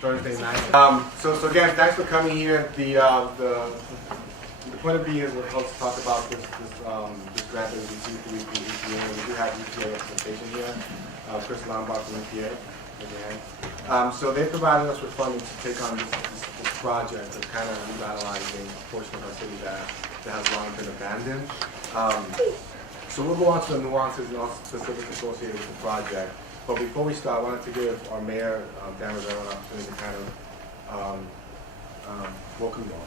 Thursday night. So again, thanks for coming here. The point of view is we're supposed to talk about this grant that we received through EPA. We do have EPA representation here. Chris Lombard from EPA. Again. So they provided us with funding to take on this project of kind of revitalizing a portion of our city that has long been abandoned. So we'll go on to the nuances and all specifics associated with the project. But before we start, I wanted to give our mayor, Dan Rivera, an opportunity to kind of welcome you all.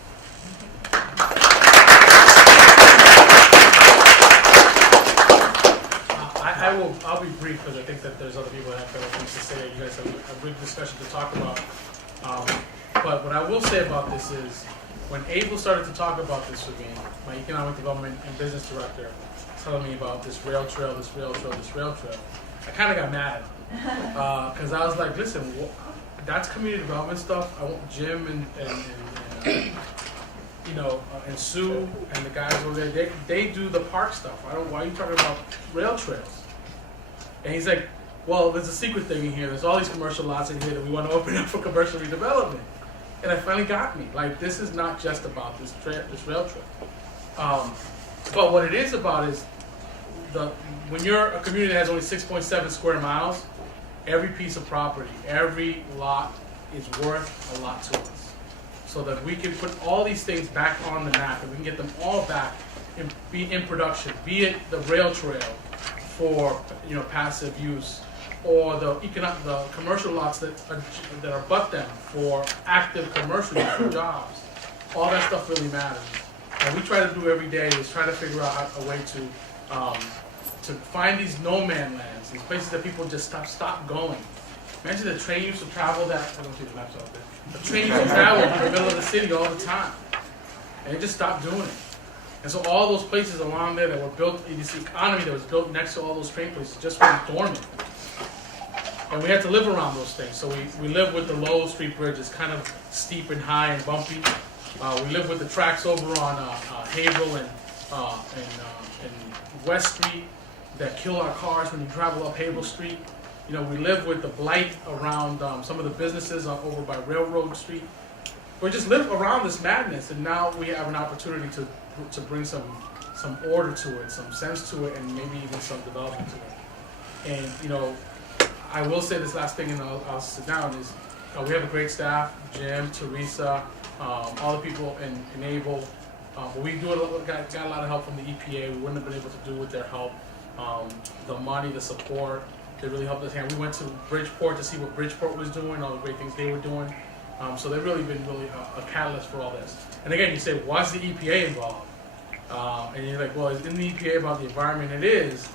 I'll be brief because I think that there's other people that have better things to say. You guys have a good discussion to talk about. But what I will say about this is, when Abel started to talk about this with me, my economic development and business director, telling me about this rail trail, I kind of got mad at him because I was like, listen, that's community development stuff. I want Jim and Sue and the guys over there. They do the park stuff. Why are you talking about rail trails? And he's like, well, there's a secret thing in here. There's all these commercial lots in here that we want to open up for commercial redevelopment. And it finally got me. Like, this is not just about this rail trail. But what it is about is when you're a community that has only 6.7 square miles, every piece of property, every lot is worth a lot to us. So that we can put all these things back on the map and we can get them all back and be in production, be it the rail trail for passive use, or the commercial lots that are butt them for active commercial use for jobs. All that stuff really matters. And we try to do every day is try to figure out a way to find these no man lands, these places that people just stop going. Imagine the train used to travel that. I don't see the maps out there. The train used to travel in the middle of the city all the time, and it just stopped doing it. And so all those places along there that were built, this economy that was built next to all those train places just went dormant. And we had to live around those things. So we live with the Lowell Street Bridge. It's kind of steep and high and bumpy. We live with the tracks over on Haverhill and West Street that kill our cars when you travel up Haverhill Street. We live with the blight around some of the businesses over by Railroad Street. We just live around this madness, and now we have an opportunity to bring some order to it, some sense to it, and maybe even some development to it. And I will say this last thing, and I'll sit down, is we have a great staff, Jim, Teresa, all the people in Able. But we got a lot of help from the EPA. We wouldn't have been able to do with their help. The money, the support, they really helped us. And we went to Bridgeport to see what Bridgeport was doing, all the great things they were doing. So they've really been a catalyst for all this. And again, you say, why's the EPA involved? And you're like, well, isn't the EPA about the environment? It is,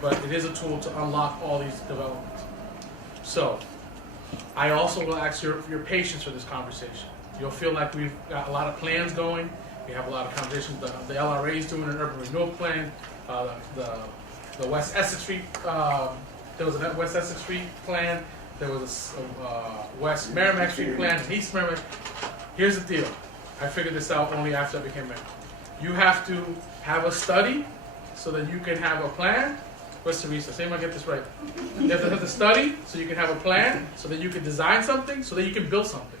but it is a tool to unlock all these developments. So I also will ask your patience for this conversation. You'll feel like we've got a lot of plans going. We have a lot of conversations. The LRA is doing an urban renewal plan. The West Essex Street, there was a West Essex Street plan. There was a West Merrimack Street plan, and East Merrimack. Here's the deal. I figured this out only after I became mayor. You have to have a study so that you can have a plan. Where's Teresa? Say if I get this right. You have to have the study so you can have a plan, so that you can design something, so that you can build something.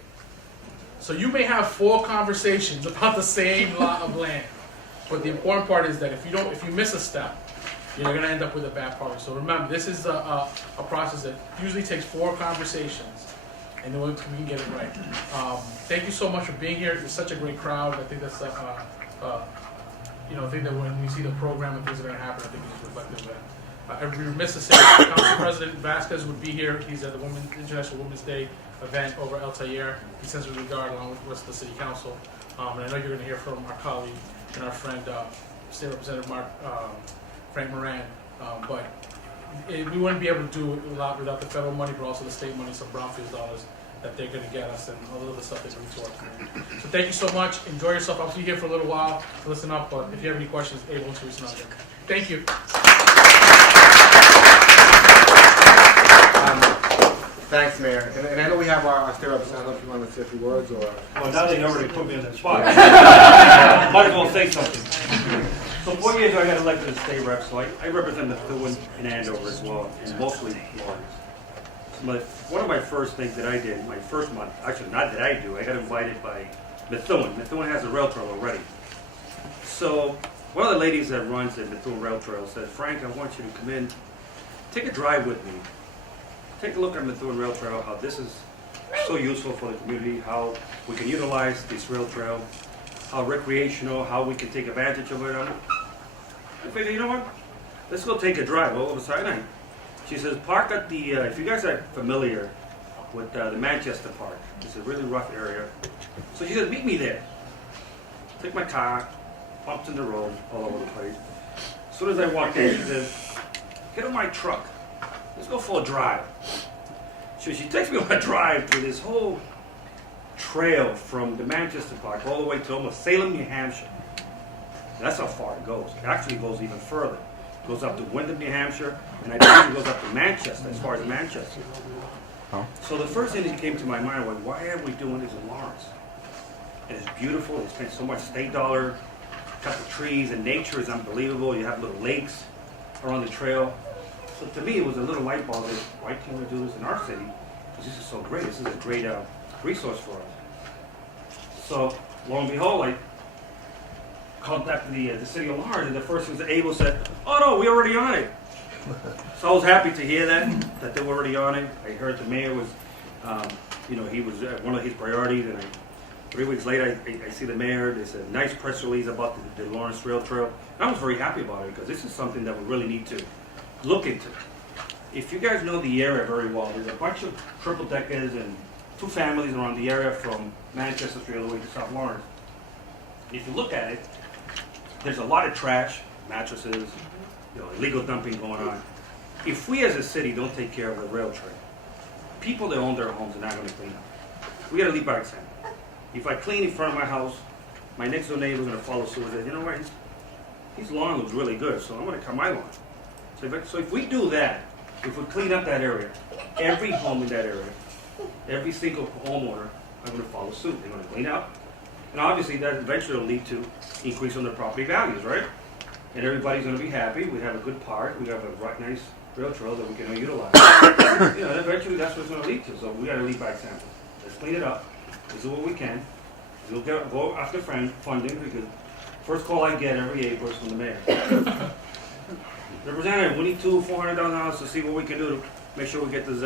So you may have 4 conversations about the same lot of land. But the important part is that if you miss a step, you're going to end up with a bad product. So remember, this is a process that usually takes 4 conversations, and then we can get it right. Thank you so much for being here. It's such a great crowd. I think that's I think that when we see the program and things are going to happen, I think it's reflective of that. I'd be remiss to say Council President Vasquez would be here. He's at the International Women's Day event over El Taller. He sends his regard along with the rest of the City Council. And I know you're going to hear from our colleague and our friend, State Representative Frank Moran. But we wouldn't be able to do a lot without the federal money, but also the state money, some brownfield dollars that they're going to get us, and all of the stuff they bring to our community. So thank you so much. Enjoy yourself. I'll be here for a little while to listen up, but if you have any questions, able to listen up there. Thank you. Thanks, Mayor. And I know we have our state representative. I don't know if you want to say a few words or. Well, now they know where they put me on the spot. Might as well say something. So 4 years I got elected as state rep, so I represent the Methuen and Andover as well, and mostly Lawrence. one of my first things that I did, my first month, actually not that I do, I got invited by Methuen. Methuen has a rail trail already. So one of the ladies that runs the Methuen Rail Trail said, Frank, I want you to come in, take a drive with me. Take a look at Methuen Rail Trail, how this is so useful for the community, how we can utilize this rail trail, how recreational, how we can take advantage of it. I figured, you know what? Let's go take a drive all of a sudden. She says, park at the, if you guys are familiar with the Manchester Park, it's a really rough area. So she says, meet me there. Take my car, bumps in the road all over the place. As soon as I walked in, she says, get on my truck. Let's go for a drive. So she takes me on a drive through this whole trail from the Manchester Park all the way to almost Salem, New Hampshire. That's how far it goes. It actually goes even further. It goes up to Wyndham, New Hampshire, and I believe it goes up to Manchester, as far as Manchester. Oh. So the first thing that came to my mind was, why are we doing this in Lawrence? And it's beautiful. They spent so much state dollar, cut the trees, and nature is unbelievable. You have little lakes around the trail. So to me, it was a little light bulb that, why can't we do this in our city? Because this is so great. This is a great resource for us. So lo and behold, I contacted the city of Lawrence, and the first thing that Abel said, oh no, we're already on it. So I was happy to hear that they were already on it. I heard the mayor was, he was one of his priorities, and 3 weeks later, I see the mayor. There's a nice press release about the Lawrence Rail Trail. And I was very happy about it because this is something that we really need to look into. If you guys know the area very well, there's a bunch of triple deckers and 2 families around the area from Manchester Street all the way to South Lawrence. If you look at it, there's a lot of trash, mattresses, illegal dumping going on. If we as a city don't take care of the rail trail, people that own their homes are not going to clean up. We got to lead by example. If I clean in front of my house, my next door neighbor is going to follow suit and say, you know what, his lawn looks really good, so I'm going to cut my lawn. So if we do that, if we clean up that area, every home in that area, every single homeowner are going to follow suit. They're going to clean up. And obviously that eventually will lead to increase on their property values, right? And everybody's going to be happy. We have a good park. We have a right, nice rail trail that we can utilize. And eventually that's what it's going to lead to. So we got to lead by example. Let's clean it up. Let's do what we can. We'll go after funding because first call I get every April is from the mayor. Representative, we need $400,000 to see what we can do to make sure we get this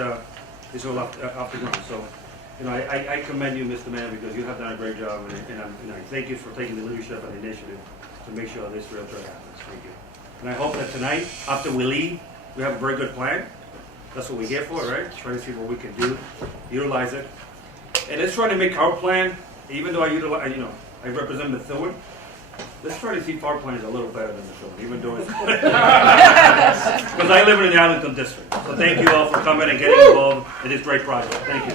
all off the ground. So, I commend you, Mr. Mayor, because you have done a great job, and I thank you for taking the leadership and the initiative to make sure this rail trail happens. Thank you. And I hope that tonight, after we leave, we have a very good plan. That's what we're here for, right? Try to see what we can do, utilize it, and let's try to make our plan. Even though I represent Methuen. Let's try to see if our plan is a little better than Methuen, even though it's because I live in the Arlington district. So thank you all for coming and getting involved in this great project. Thank you.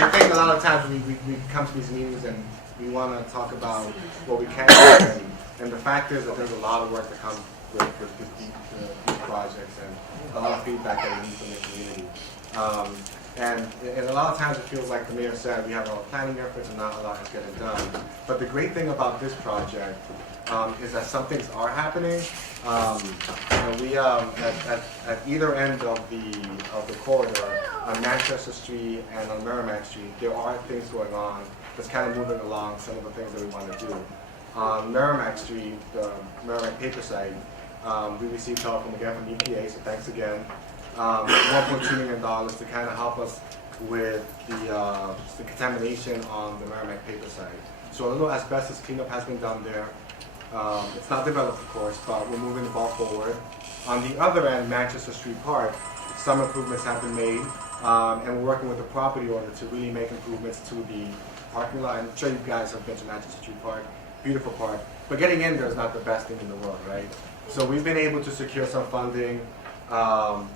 I think a lot of times we come to these meetings and we want to talk about what we can do, and the fact is that there's a lot of work that comes with these projects and a lot of feedback that we need from the community. And a lot of times it feels like the mayor said, we have a lot of planning efforts and not a lot is getting done. But the great thing about this project is that some things are happening. We at either end of the corridor, on Manchester Street and on Merrimack Street, there are things going on that's kind of moving along some of the things that we want to do. On Merrimack Street, the Merrimack paper site, we received help from EPA, so thanks again. $1.2 million to kind of help us with the contamination on the Merrimack paper site. So a little asbestos cleanup has been done there. It's not developed, of course, but we're moving the ball forward. On the other end, Manchester Street Park, some improvements have been made, and we're working with the property owner to really make improvements to the parking lot. I'm sure you guys have been to Manchester Street Park, beautiful park, but getting in there is not the best thing in the world, right? So we've been able to secure some funding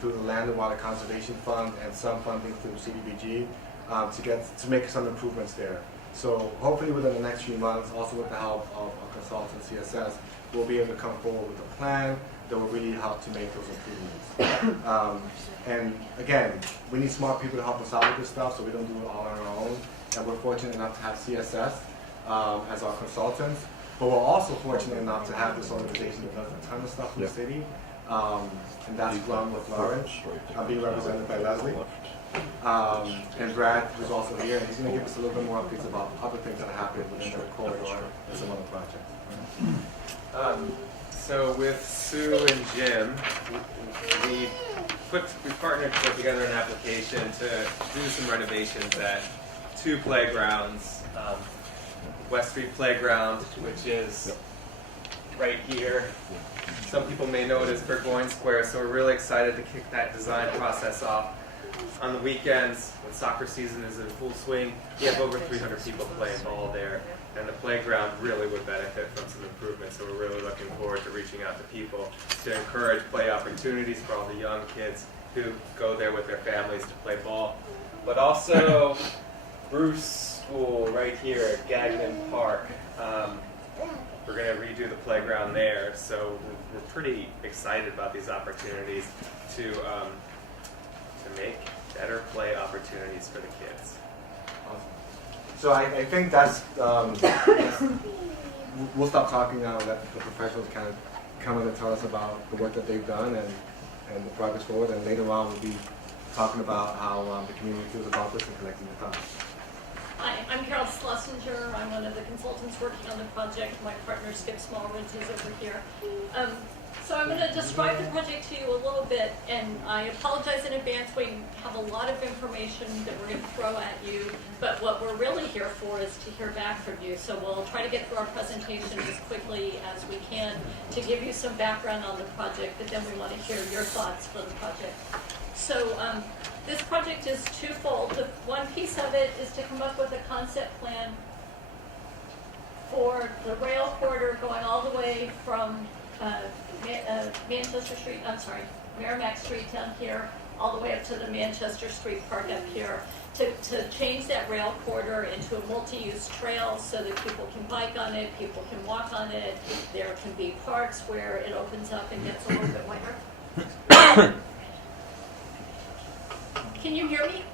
through the Land and Water Conservation Fund and some funding through CDBG to make some improvements there. So hopefully within the next few months, also with the help of a consultant, CSS, we'll be able to come forward with a plan that will really help to make those improvements. And again, we need smart people to help us out with this stuff, so we don't do it all on our own. And we're fortunate enough to have CSS as our consultants. But we're also fortunate enough to have this organization that does a ton of stuff in the city. and that's from Lawrence, being represented by Leslie. And Brad, who's also here, and he's going to give us a little bit more updates about other things that happened within the corridor and some other projects. So with Sue and Jim, we partnered to put together an application to do some renovations at 2 playgrounds. West Street Playground, which is right here. Some people may know it as Burgoyne Square, so we're really excited to kick that design process off. On the weekends, when soccer season is in full swing, we have over 300 people playing ball there, and the playground really would benefit from some improvements. So we're really looking forward to reaching out to people to encourage play opportunities for all the young kids who go there with their families to play ball. But also, Bruce School right here at Gagnon Park. We're going to redo the playground there, so we're pretty excited about these opportunities to make better play opportunities for the kids. Awesome. So I think that's, we'll stop talking now and let the professionals kind of come in and tell us about the work that they've done and the progress forward, and later on we'll be talking about how the community feels about this and collecting the funds. Hi, I'm Carol Schlesinger. I'm one of the consultants working on the project. My partner Skip Smallridge is over here. So I'm going to describe the project to you a little bit, and I apologize in advance. We have a lot of information that we're going to throw at you, but what we're really here for is to hear back from you. So we'll try to get through our presentation as quickly as we can to give you some background on the project, but then we want to hear your thoughts for the project. So this project is twofold. The one piece of it is to come up with a concept plan for the rail corridor going all the way from Manchester Street, Merrimack Street down here, all the way up to the Manchester Street Park up here, to change that rail corridor into a multi-use trail so that people can bike on it, people can walk on it. There can be parks where it opens up and gets a little bit wider. Can you hear me?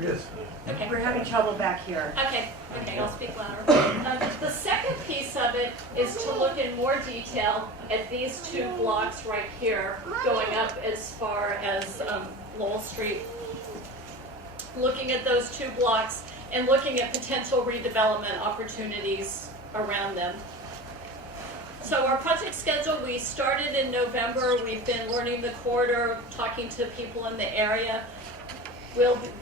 Yes. Okay. We're having trouble back here. Okay, I'll speak louder. The second piece of it is to look in more detail at these 2 blocks right here, going up as far as Lowell Street. Looking at those 2 blocks and looking at potential redevelopment opportunities around them. So our project schedule, we started in November. We've been learning the corridor, talking to people in the area.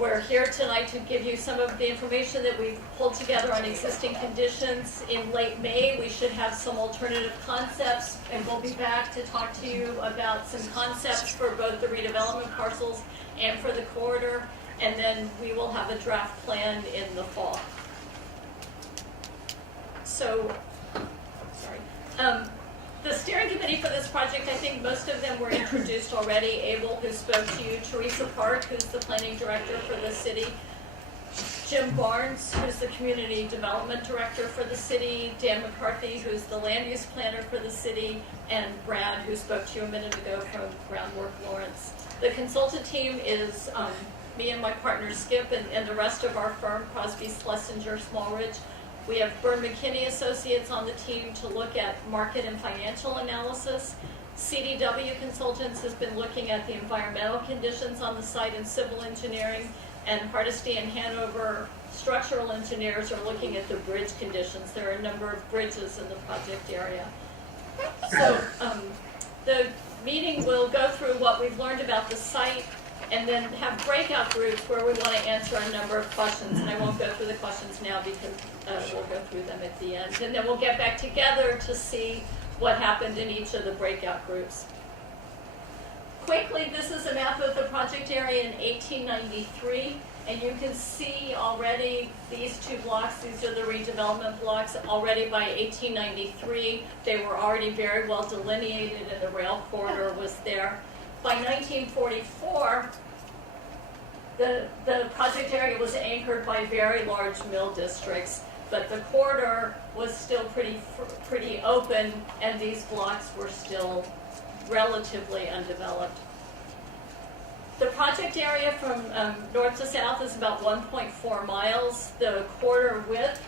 We're here tonight to give you some of the information that we've pulled together on existing conditions. In late May, we should have some alternative concepts, and we'll be back to talk to you about some concepts for both the redevelopment parcels and for the corridor, and then we will have a draft plan in the fall. So, the steering committee for this project, I think most of them were introduced already. Abel, who spoke to you, Teresa Park, who's the planning director for the city, Jim Barnes, who's the community development director for the city, Dan McCarthy, who's the land use planner for the city, and Brad, who spoke to you a minute ago from Groundwork Lawrence. The consultant team is me and my partner Skip and the rest of our firm, Crosby, Schlesinger, Smallridge. We have Byrne McKinney Associates on the team to look at market and financial analysis. CDW Consultants has been looking at the environmental conditions on the site and civil engineering, and Hardesty and Hanover structural engineers are looking at the bridge conditions. There are a number of bridges in the project area. So the meeting will go through what we've learned about the site, and then have breakout groups where we want to answer a number of questions. And I won't go through the questions now because we'll go through them at the end. And then we'll get back together to see what happened in each of the breakout groups. Quickly, this is a map of the project area in 1893. And you can see already these 2 blocks, these are the redevelopment blocks. Already by 1893, they were already very well delineated and the rail corridor was there. By 1944, the project area was anchored by very large mill districts, but the corridor was still pretty open, and these blocks were still relatively undeveloped. The project area from north to south is about 1.4 miles. The corridor width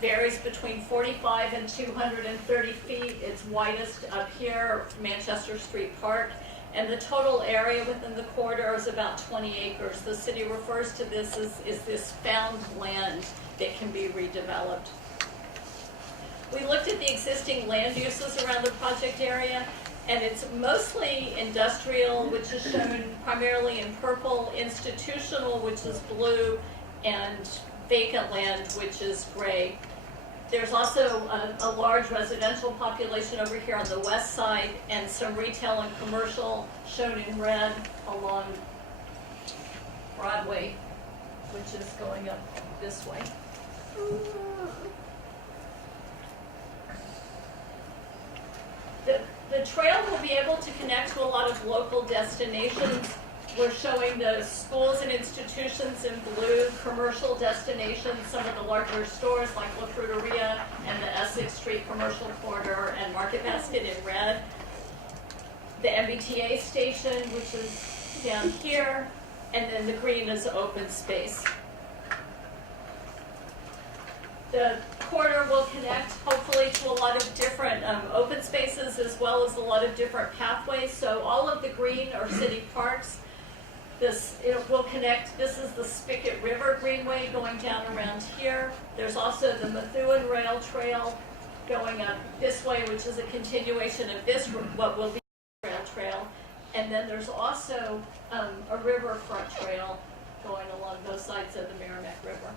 varies between 45 and 230 feet. It's widest up here, Manchester Street Park, and the total area within the corridor is about 20 acres. The city refers to this as this found land that can be redeveloped. We looked at the existing land uses around the project area, and it's mostly industrial, which is shown primarily in purple, institutional, which is blue, and vacant land, which is gray. There's also a large residential population over here on the west side, and some retail and commercial shown in red along Broadway, which is going up this way. The trail will be able to connect to a lot of local destinations. We're showing the schools and institutions in blue, commercial destinations, some of the larger stores like La Fruteria and the Essex Street Commercial Corridor and Market Basket in red. The MBTA station, which is down here, and then the green is open space. The corridor will connect hopefully to a lot of different open spaces as well as a lot of different pathways. So all of the green are city parks. It will connect, this is the Spigot River Greenway going down around here. There's also the Methuen Rail Trail going up this way, which is a continuation of this, what will be the rail trail. And then there's also a riverfront trail going along both sides of the Merrimack River.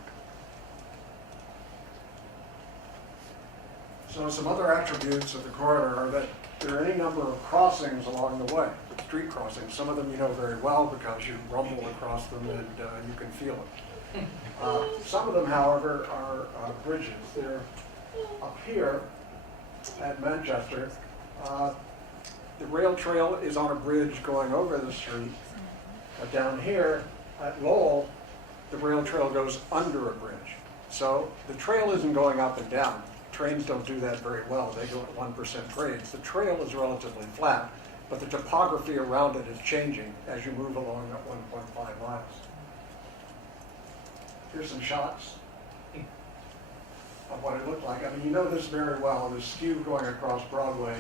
So some other attributes of the corridor are that there are any number of crossings along the way, street crossings. Some of them you know very well because you rumble across them and you can feel it. Some of them, however, are bridges. They're up here at Manchester. The rail trail is on a bridge going over the street. Down here at Lowell, the rail trail goes under a bridge. So the trail isn't going up and down. Trains don't do that very well. They go at 1% grades. The trail is relatively flat, but the topography around it is changing as you move along that 1.5 miles. Here's some shots of what it looked like. I mean, you know this very well. The skew going across Broadway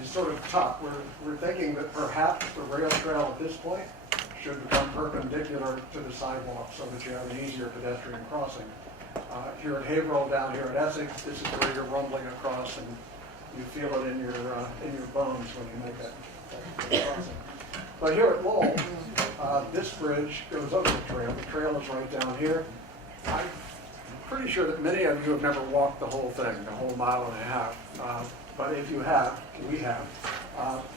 is sort of tough. We're thinking that perhaps the rail trail at this point should become perpendicular to the sidewalk so that you have an easier pedestrian crossing. Here at Haverhill, down here at Essex, this is where you're rumbling across and you feel it in your bones when you make that crossing. But here at Lowell, this bridge goes over the trail. The trail is right down here. I'm pretty sure that many of you have never walked the whole thing, the whole mile and a half. But if you have, we have,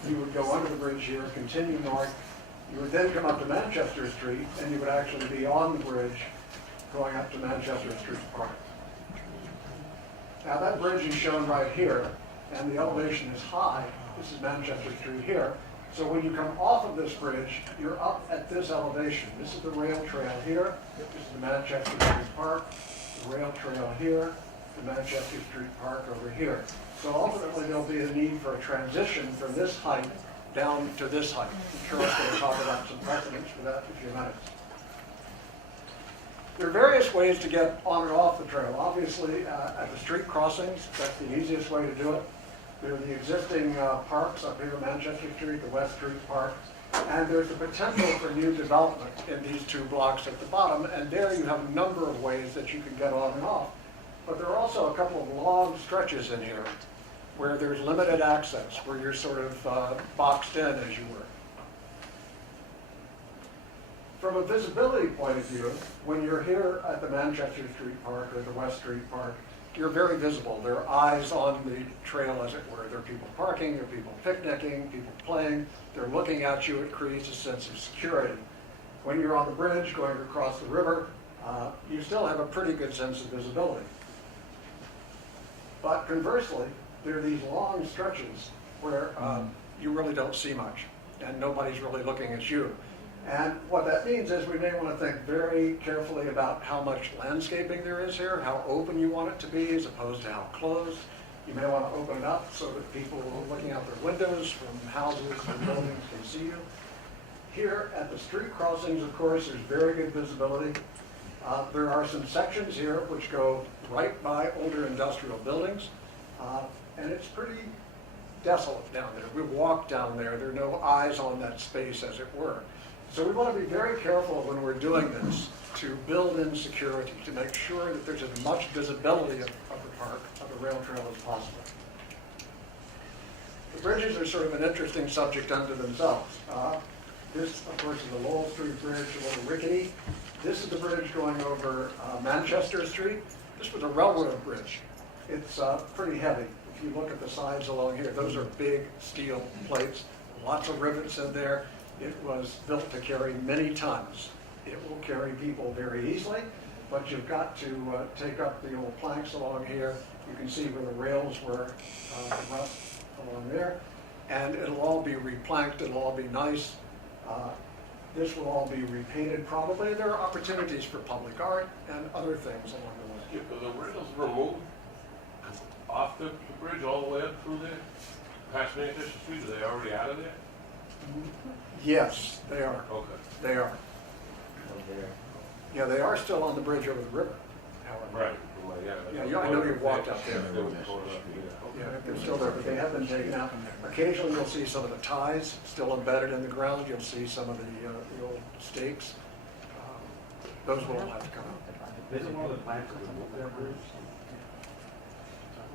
you would go under the bridge here, continue north. You would then come up to Manchester Street, and you would actually be on the bridge going up to Manchester Street Park. Now that bridge is shown right here, and the elevation is high. This is Manchester Street here. So when you come off of this bridge, you're up at this elevation. This is the rail trail here. This is the Manchester Street Park. The rail trail here. The Manchester Street Park over here. So ultimately there'll be a need for a transition from this height down to this height. I'm sure I'm going to talk about some precedents for that in a few minutes. There are various ways to get on and off the trail. Obviously, at the street crossings, that's the easiest way to do it. There are the existing parks up here, Manchester Street, the West Street Park, and there's the potential for new development in these two blocks at the bottom, and there you have a number of ways that you can get on and off. But there are also a couple of long stretches in here where there's limited access, where you're sort of boxed in, as you were. From a visibility point of view, when you're here at the Manchester Street Park or the West Street Park, you're very visible. There are eyes on the trail, as it were. There are people parking, there are people picnicking, people playing. They're looking at you. It creates a sense of security. When you're on the bridge going across the river, you still have a pretty good sense of visibility. But conversely, there are these long stretches where you really don't see much, and nobody's really looking at you. And what that means is we may want to think very carefully about how much landscaping there is here, how open you want it to be as opposed to how closed. You may want to open it up so that people looking out their windows from houses and buildings can see you. Here at the street crossings, of course, there's very good visibility. There are some sections here which go right by older industrial buildings, and it's pretty desolate down there. We walk down there, there are no eyes on that space, as it were. So we want to be very careful when we're doing this to build in security, to make sure that there's as much visibility of the park, of the rail trail as possible. The bridges are sort of an interesting subject unto themselves. This, of course, is the Lowell Street Bridge, a little rickety. This is the bridge going over Manchester Street. This was a railroad bridge. It's pretty heavy. If you look at the sides along here, those are big steel plates, lots of rivets in there. It was built to carry many tons. It will carry people very easily, but you've got to take up the old planks along here. You can see where the rails were rust along there. And it'll all be replanked, it'll all be nice. This will all be repainted probably. There are opportunities for public art and other things along the way. Yeah, but the rails removed off the bridge all the way up through there, past Manchester Street, are they already out of there? Yes, they are. Okay. They are. Yeah, they are still on the bridge over the river, however. Right. Well, Yeah, I know you've walked up there. They were going up, Yeah, they're still there, but they have been taken out. Occasionally, you'll see some of the ties still embedded in the ground. You'll see some of the old stakes. Those will all have to come out. Isn't one of the plans to remove that bridge?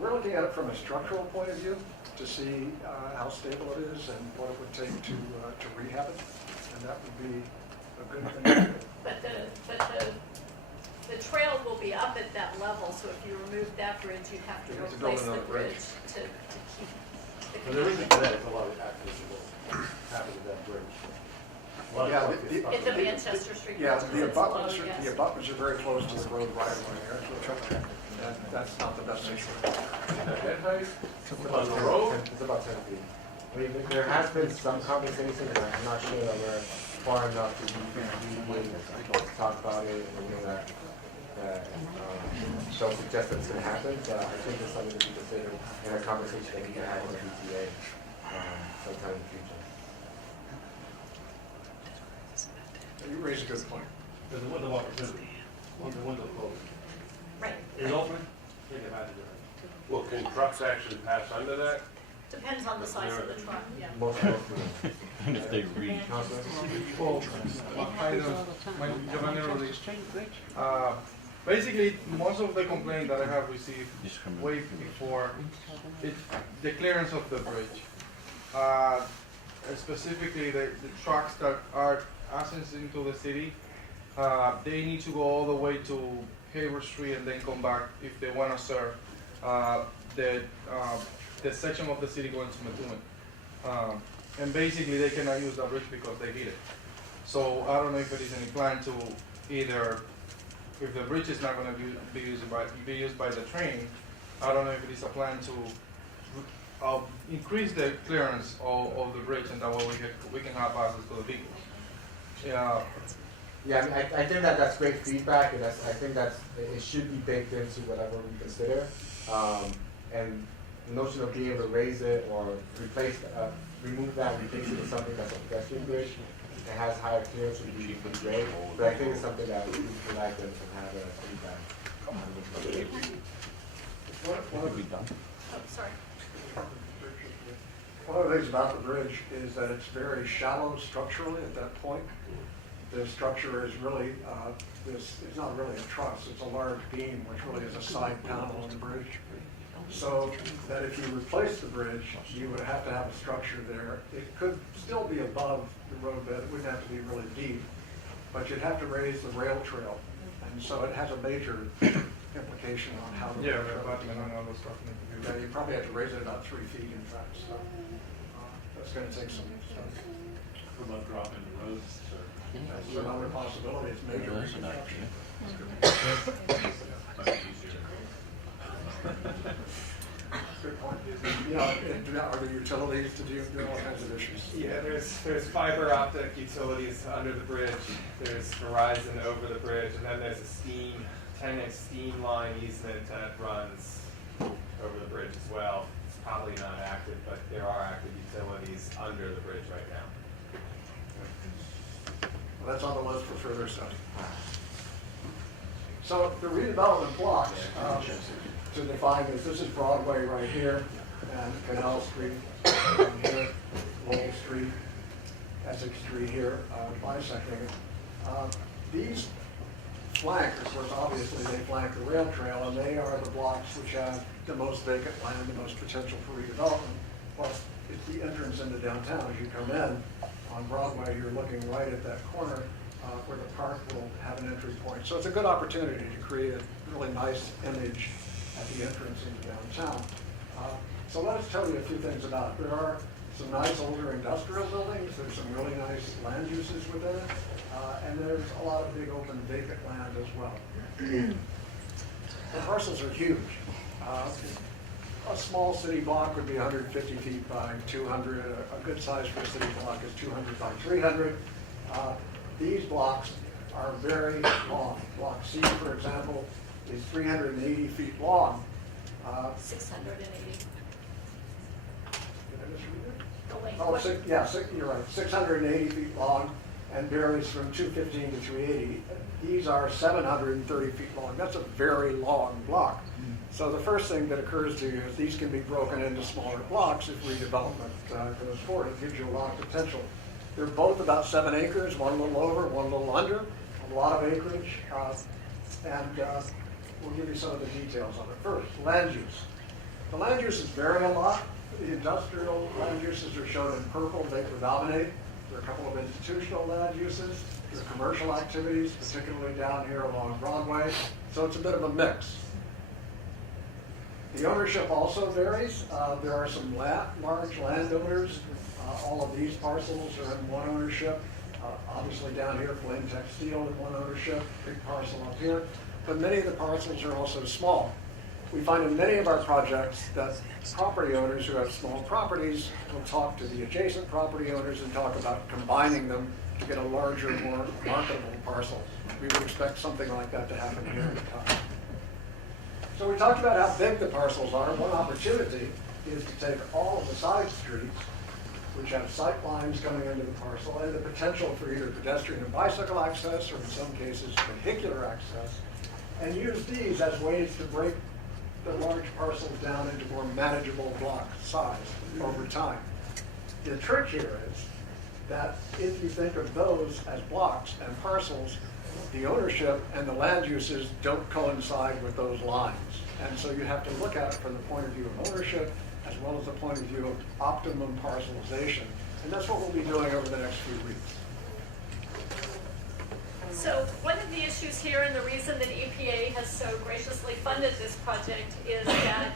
We're looking at it from a structural point of view to see how stable it is and what it would take to rehab it, and that would be a good thing to do. But the trail will be up at that level, so if you remove that bridge, you'd have to You'd have to build replace the another bridge. bridge to keep the But the reason for that is a lot of accidents will happen to that bridge. A lot of Yeah, trucks get stuck at the on it. Manchester Street. Yeah, Bridge, the it's low, abutments, yes. the abutments are very close to the road right away there, and that's not the best situation. That height? It's On the road? It's about 10 feet. I mean, there has been some conversation, and I'm not sure that we're far enough to be talk about it, and that don't suggest that it's going to happen, but I think it's something to be considered in a conversation that we can have with the BTA sometime in the future. You raise a good point. There's a window opportunity. The window closed. Right, Is it open? Think about it. Well, can trucks actually pass under that? depends on the size of the truck, yeah. Most And if they read. Councilor? Well, hi, my name is Giovanni Rodriguez. Basically, most of the complaint that I have received way before, it's the clearance of the bridge. Specifically, the trucks that are access into the city, they need to go all the way to Hayward Street and then come back if they want to serve the section of the city going to Methuen. And basically, they cannot use that bridge because they hit it. So I don't know if there is any plan to either, if the bridge is not going to be used by the train, I don't know if it is a plan to increase the clearance of the bridge, and that way we can have access to the vehicles. Yeah, I mean, I think that's great feedback, and I think it should be baked into whatever we consider. And the notion of being able to raise it or remove that, replace it with something that's a pedestrian bridge, it has higher clearance would be great. But I think it's something that we would like them to have a feedback. Oh, sorry. One of the things about the bridge is that it's very shallow structurally at that point. The structure is really, it's not really a truss, it's a large beam, which really is a side panel on the bridge. So that if you replace the bridge, you would have to have a structure there. It could still be above the roadbed, it wouldn't have to be really deep, but you'd have to raise the rail trail. And so it has a major implication on how the Yeah, rail trail. abutment and all those stuff need to be Yeah, you probably have to raise it about 3 feet in fact, so that's gonna take some stuff. What about dropping the roads, sir? That's another possibility, it's major reconstruction. Good point. Yeah, are there utilities to do all kinds of issues? Yeah, there's fiber optic utilities under the bridge, there's Verizon over the bridge, and then there's a 10-inch steam line easement that runs over the bridge as well. It's probably not active, but there are active utilities under the bridge right now. Well, that's on the list for further study. So the redevelopment blocks, to define this is Broadway right here, and Canal Street down here, Lowell Street, Essex Street here, bisecting it. These flank, of course, obviously they flank the rail trail, and they are the blocks which have the most vacant land, the most potential for redevelopment. Plus, it's the entrance into downtown. As you come in on Broadway, you're looking right at that corner where the park will have an entry point. So it's a good opportunity to create a really nice image at the entrance into downtown. So let us tell you a few things about it. There are some nice older industrial buildings. There's some really nice land uses within it. And there's a lot of big open vacant land as well. The parcels are huge. A small city block would be 150 feet by 200. A good size for a city block is 200 by 300. These blocks are very long. Block C, for example, is 380 feet long. 680. Did I misread it? The length. Oh, you're right, 680 feet long and varies from 215 to 380. These are 730 feet long. That's a very long block. So the first thing that occurs to you is these can be broken into smaller blocks if redevelopment goes forward. It gives you a lot of potential. They're both about 7 acres, one a little over, one a little under, a lot of acreage. And we'll give you some of the details on it. First, land use. The land uses vary a lot. The industrial land uses are shown in purple. They predominate. There are a couple of institutional land uses. There are commercial activities, particularly down here along Broadway. So it's a bit of a mix. The ownership also varies. There are some large landowners. All of these parcels are in one ownership. Obviously down here, Flame Textile in one ownership, big parcel up here. But many of the parcels are also small. We find in many of our projects that property owners who have small properties will talk to the adjacent property owners and talk about combining them to get a larger, more marketable parcel. We would expect something like that to happen here in time. So we talked about how big the parcels are. One opportunity is to take all of the side streets, which have sight lines coming into the parcel, and the potential for either pedestrian and bicycle access, or in some cases vehicular access, and use these as ways to break the large parcels down into more manageable block size over time. The trick here is that if you think of those as blocks and parcels, the ownership and the land uses don't coincide with those lines. And so you have to look at it from the point of view of ownership as well as the point of view of optimum parcelization. And that's what we'll be doing over the next few weeks. So one of the issues here, and the reason that EPA has so graciously funded this project, is that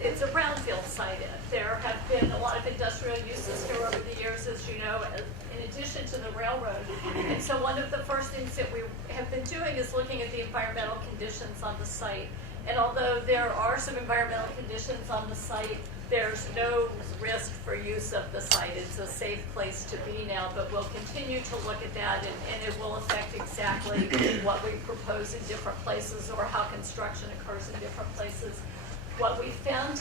it's a brownfield site. There have been a lot of industrial uses here over the years, as you know, in addition to the railroad. And so one of the first things that we have been doing is looking at the environmental conditions on the site. And although there are some environmental conditions on the site, there's no risk for use of the site. It's a safe place to be now, but we'll continue to look at that, and it will affect exactly what we propose in different places or how construction occurs in different places. What we found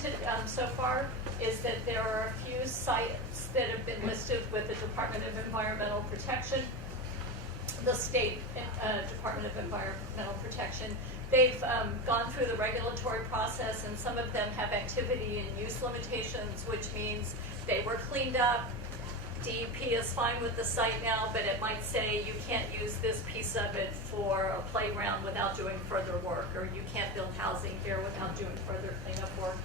so far is that there are a few sites that have been listed with the Department of Environmental Protection, the State Department of Environmental Protection. They've gone through the regulatory process, and some of them have activity and use limitations, which means they were cleaned up. DEP is fine with the site now, but it might say you can't use this piece of it for a playground without doing further work, or you can't build housing here without doing further cleanup work.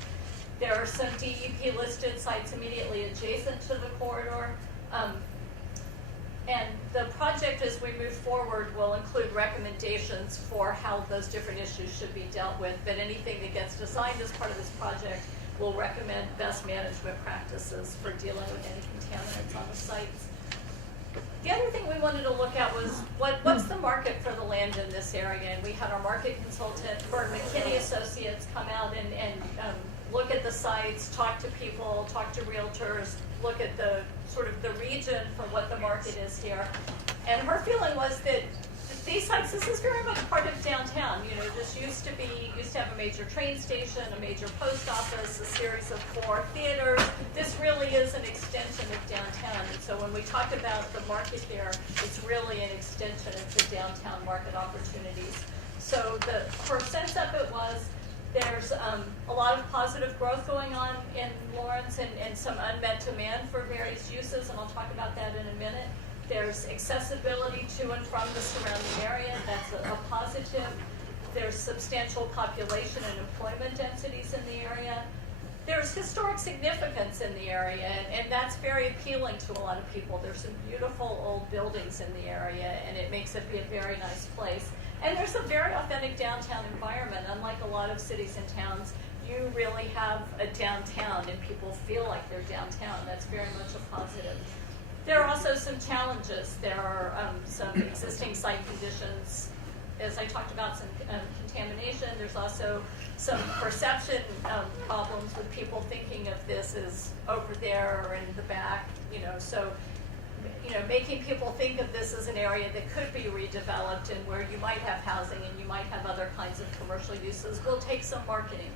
There are some DEP listed sites immediately adjacent to the corridor. And the project, as we move forward, will include recommendations for how those different issues should be dealt with. But anything that gets designed as part of this project will recommend best management practices for dealing with any contaminants on the sites. The other thing we wanted to look at was what's the market for the land in this area? And we had our market consultant, Byrd McKinney Associates, come out and look at the sites, talk to people, talk to realtors, look at the sort of the region for what the market is here. And her feeling was that these sites, this is very much part of downtown. You know, just used to have a major train station, a major post office, a series of 4 theaters. This really is an extension of downtown. And so when we talk about the market there, it's really an extension of the downtown market opportunities. So her sense of it was there's a lot of positive growth going on in Lawrence and some unmet demand for various uses, and I'll talk about that in a minute. There's accessibility to and from the surrounding area. That's a positive. There's substantial population and employment densities in the area. There's historic significance in the area, and that's very appealing to a lot of people. There's some beautiful old buildings in the area, and it makes it be a very nice place. And there's a very authentic downtown environment. Unlike a lot of cities and towns, you really have a downtown, and people feel like they're downtown. That's very much a positive. There are also some challenges. There are some existing site conditions. As I talked about, some contamination. There's also some perception problems with people thinking of this as over there or in the back. So making people think of this as an area that could be redeveloped and where you might have housing and you might have other kinds of commercial uses will take some marketing.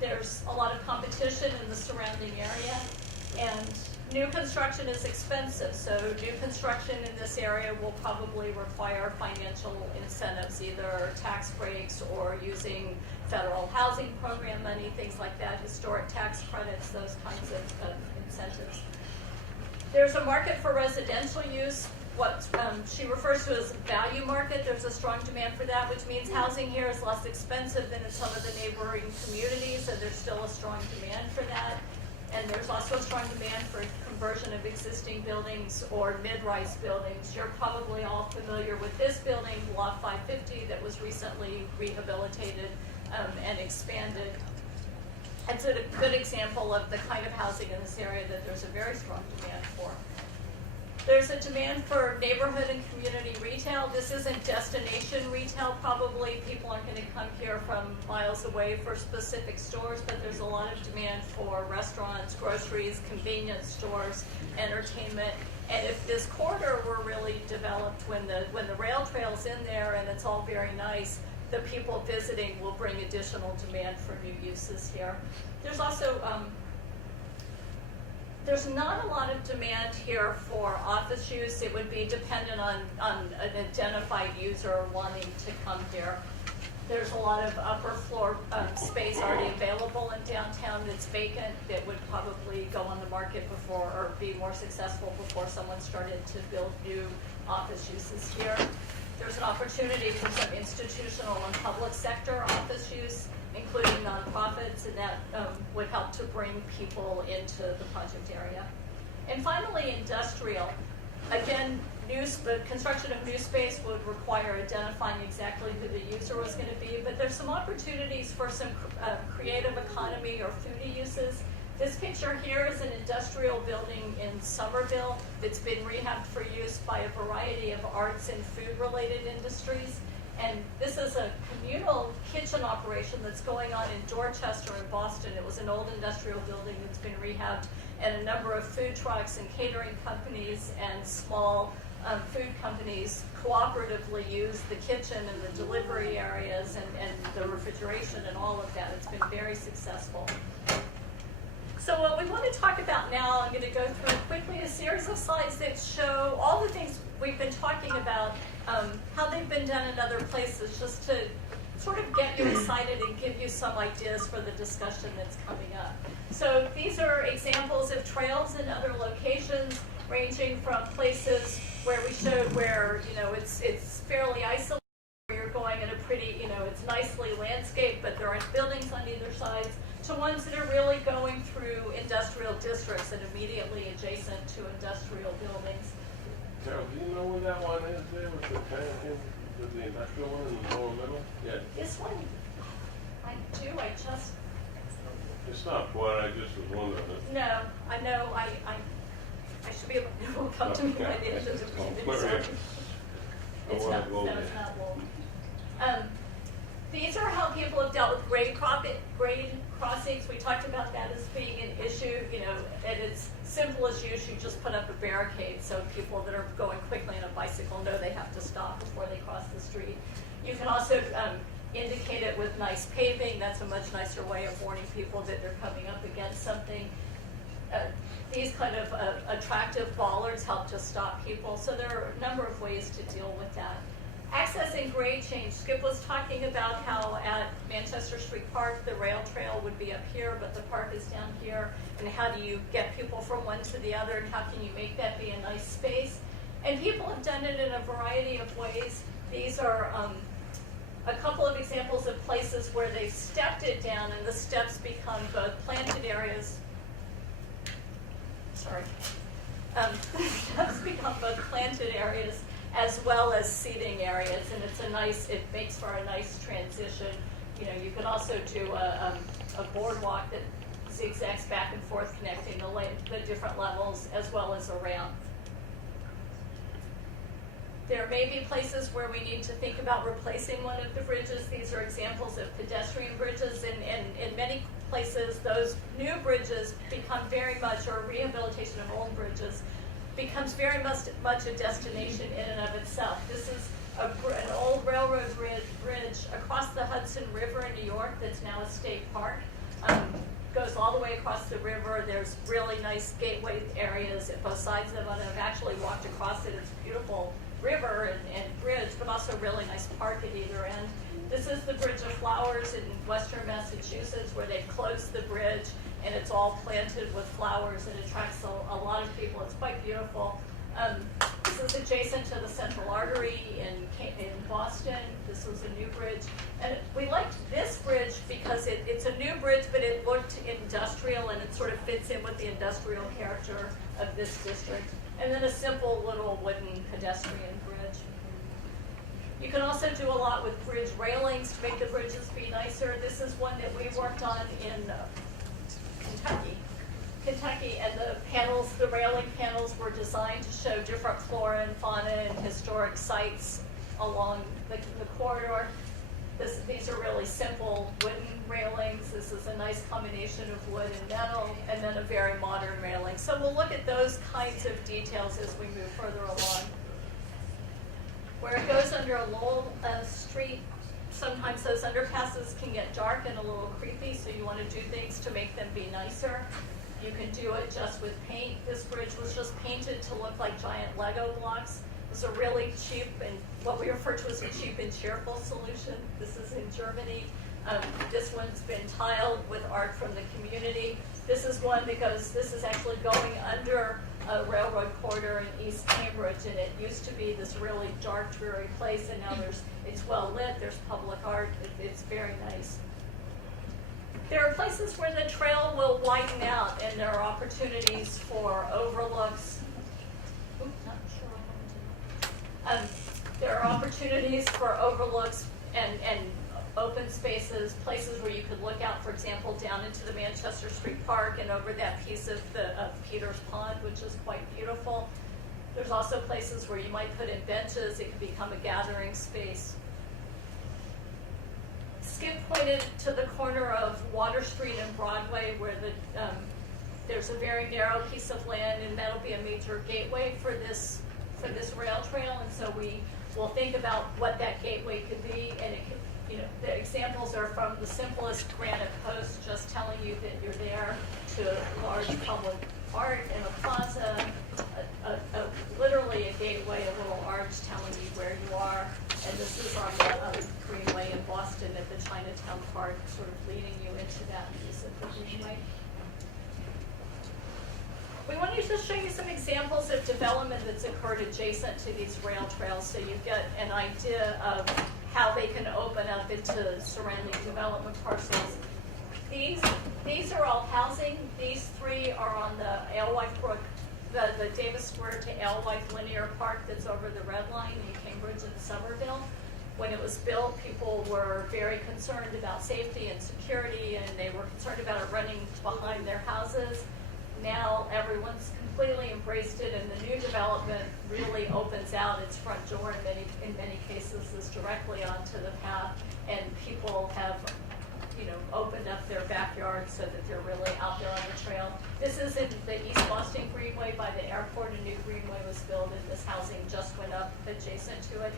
There's a lot of competition in the surrounding area, and new construction is expensive, so new construction in this area will probably require financial incentives, either tax breaks or using federal housing program money, things like that, historic tax credits, those kinds of incentives. There's a market for residential use, what she refers to as value market. There's a strong demand for that, which means housing here is less expensive than in some of the neighboring communities, and there's still a strong demand for that. And there's also a strong demand for conversion of existing buildings or mid-rise buildings. You're probably all familiar with this building, Lot 550, that was recently rehabilitated and expanded. It's a good example of the kind of housing in this area that there's a very strong demand for. There's a demand for neighborhood and community retail. This isn't destination retail, probably. People aren't going to come here from miles away for specific stores, but there's a lot of demand for restaurants, groceries, convenience stores, entertainment. And if this corridor were really developed when the rail trail's in there and it's all very nice, the people visiting will bring additional demand for new uses here. There's also there's not a lot of demand here for office use. It would be dependent on an identified user wanting to come here. There's a lot of upper floor space already available in downtown that's vacant that would probably go on the market before or be more successful before someone started to build new office uses here. There's an opportunity for some institutional and public sector office use, including nonprofits, and that would help to bring people into the project area. And finally, industrial. Again, the construction of new space would require identifying exactly who the user was going to be, but there's some opportunities for some creative economy or foodie uses. This picture here is an industrial building in Somerville that's been rehabbed for use by a variety of arts and food-related industries. And this is a communal kitchen operation that's going on in Dorchester in Boston. It was an old industrial building that's been rehabbed, and a number of food trucks and catering companies and small food companies cooperatively use the kitchen and the delivery areas and the refrigeration and all of that. It's been very successful. So what we want to talk about now, I'm going to go through quickly a series of slides that show all the things we've been talking about, how they've been done in other places, just to sort of get you excited and give you some ideas for the discussion that's coming up. So these are examples of trails in other locations, ranging from places where we showed where, it's fairly isolated, where you're going in a pretty, it's nicely landscaped, but there aren't buildings on either side, to ones that are really going through industrial districts and immediately adjacent to industrial buildings. Carol, do you know where that one is there with the kind with the industrial one in the lower middle? Yeah. This one, I do, It's not what I just was wondering. no, I know, I should be able, it will come to me by the end of the meeting. It's not Lowell. These are how people have dealt with grade crossings. We talked about that as being an issue, at its simplest use, you just put up a barricade so people that are going quickly on a bicycle know they have to stop before they cross the street. You can also indicate it with nice paving. That's a much nicer way of warning people that they're coming up against something. These kind of attractive bollards help to stop people. So there are a number of ways to deal with that. Access and grade change. Skip was talking about how at Manchester Street Park, the rail trail would be up here, but the park is down here. And how do you get people from one to the other, and how can you make that be a nice space? And people have done it in a variety of ways. These are a couple of examples of places where they've stepped it down, and the steps become both planted areas. Sorry. Steps become both planted areas as well as seating areas, and it makes for a nice transition. You know, you could also do a boardwalk that zigzags back and forth, connecting the different levels as well as around. There may be places where we need to think about replacing one of the bridges. These are examples of pedestrian bridges, and in many places, those new bridges become very much, or rehabilitation of old bridges, becomes very much a destination in and of itself. This is an old railroad bridge across the Hudson River in New York that's now a state park. Goes all the way across the river. There's really nice gateway areas at both sides of it. I've actually walked across it. It's a beautiful river and bridge, but also really nice park at either end. This is the Bridge of Flowers in western Massachusetts, where they've closed the bridge and it's all planted with flowers and attracts a lot of people. It's quite beautiful. This is adjacent to the Central Artery in Boston. This was a new bridge. And we liked this bridge because it's a new bridge, but it looked industrial, and it sort of fits in with the industrial character of this district. And then a simple little wooden pedestrian bridge. You can also do a lot with bridge railings to make the bridges be nicer. This is one that we worked on in Kentucky, and the railing panels were designed to show different flora and fauna and historic sites along the corridor. These are really simple wooden railings. This is a nice combination of wood and metal, and then a very modern railing. So we'll look at those kinds of details as we move further along. Where it goes under a Lowell street, sometimes those underpasses can get dark and a little creepy, so you want to do things to make them be nicer. You can do it just with paint. This bridge was just painted to look like giant Lego blocks. It's a really cheap, and what we refer to as a cheap and cheerful solution. This is in Germany. This one's been tiled with art from the community. This is one because this is actually going under a railroad corridor in East Cambridge, and it used to be this really dark, dreary place, and now it's well lit, there's public art, it's very nice. There are places where the trail will widen out, and there are opportunities for overlooks. There are opportunities for overlooks and open spaces, places where you could look out, for example, down into the Manchester Street Park and over that piece of Peters Pond, which is quite beautiful. There's also places where you might put in benches. It could become a gathering space. Skip pointed to the corner of Water Street and Broadway, where there's a very narrow piece of land, and that'll be a major gateway for this rail trail. And so we will think about what that gateway could be, and it could, the examples are from the simplest granite post, just telling you that you're there, to large public art in a plaza, literally a gateway, a little arch telling you where you are. And this is on the Greenway in Boston at the Chinatown Park, sort of leading you into that piece of the Greenway. We wanted to show you some examples of development that's occurred adjacent to these rail trails, so you get an idea of how they can open up into surrounding development parcels. These are all housing. These three are on the Alewife Brook, the Davis Square to Alewife linear park that's over the Red Line in Cambridge and Somerville. When it was built, people were very concerned about safety and security, and they were concerned about it running behind their houses. Now everyone's completely embraced it, and the new development really opens out its front door in many cases is directly onto the path, and people have opened up their backyard so that they're really out there on the trail. This is in the East Boston Greenway by the airport. A new greenway was built, and this housing just went up adjacent to it.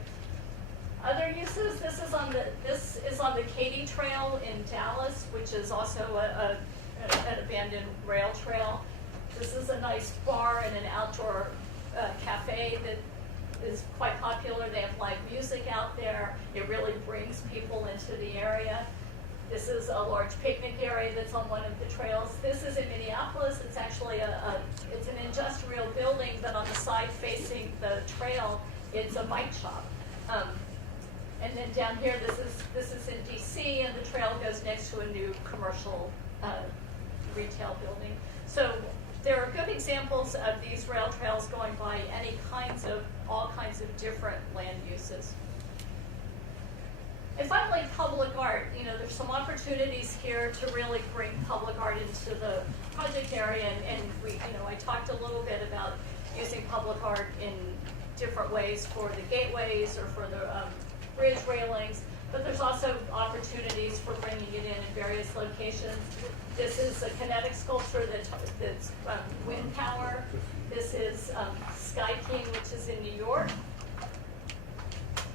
Other uses this is on the Katy Trail in Dallas, which is also an abandoned rail trail. This is a nice bar and an outdoor cafe that is quite popular. They have live music out there. It really brings people into the area. This is a large picnic area that's on one of the trails. This is in Minneapolis. It's actually it's an industrial building, but on the side facing the trail, it's a bike shop. And then down here, this is in DC, and the trail goes next to a new commercial retail building. So there are good examples of these rail trails going by all kinds of different land uses. And finally, public art. There's some opportunities here to really bring public art into the project area, and I talked a little bit about using public art in different ways for the gateways or for the bridge railings, but there's also opportunities for bringing it in various locations. This is a kinetic sculpture that's wind power. This is Sky King, which is in New York.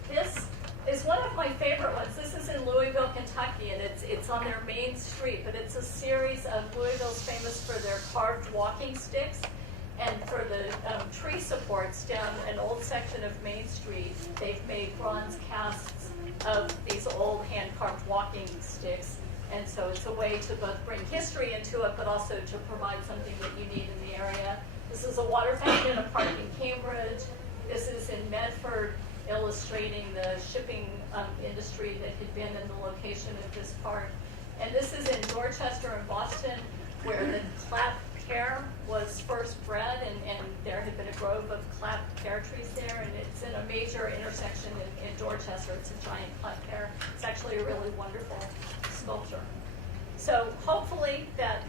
This is one of my favorite ones. This is in Louisville, Kentucky, and it's on their main street, but it's a series of Louisville's famous for their carved walking sticks. And for the tree supports down an old section of Main Street, they've made bronze casts of these old hand-carved walking sticks. And so it's a way to both bring history into it, but also to provide something that you need in the area. This is a water fountain in a park in Cambridge. This is in Medford, illustrating the shipping industry that had been in the location of this park. And this is in Dorchester in Boston, where the clap pear was first bred, and there had been a grove of clap pear trees there, and it's in a major intersection in Dorchester. It's a giant clap pear. It's actually a really wonderful sculpture. So hopefully that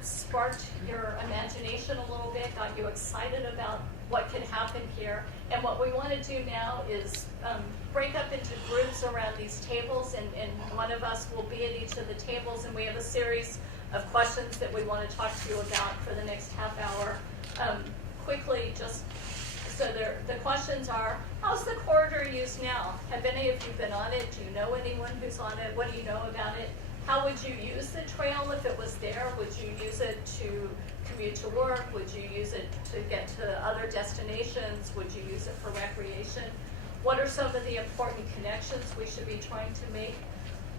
sparked your imagination a little bit, got you excited about what can happen here. And what we want to do now is break up into groups around these tables, and one of us will be at each of the tables, and we have a series of questions that we want to talk to you about for the next half hour. Quickly, just so the questions are, how's the corridor used now? Have any of you been on it? Do you know anyone who's on it? What do you know about it? How would you use the trail if it was there? Would you use it to commute to work? Would you use it to get to other destinations? Would you use it for recreation? What are some of the important connections we should be trying to make?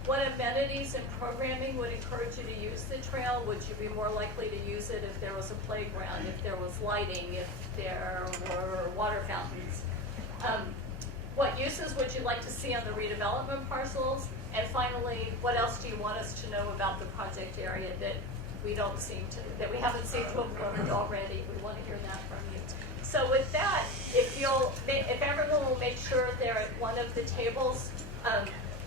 What amenities and programming would encourage you to use the trail? Would you be more likely to use it if there was a playground, if there was lighting, if there were water fountains? What uses would you like to see on the redevelopment parcels? And finally, what else do you want us to know about the project area that we haven't seen to have learned already? We want to hear that from you. So with that, if everyone will make sure they're at one of the tables,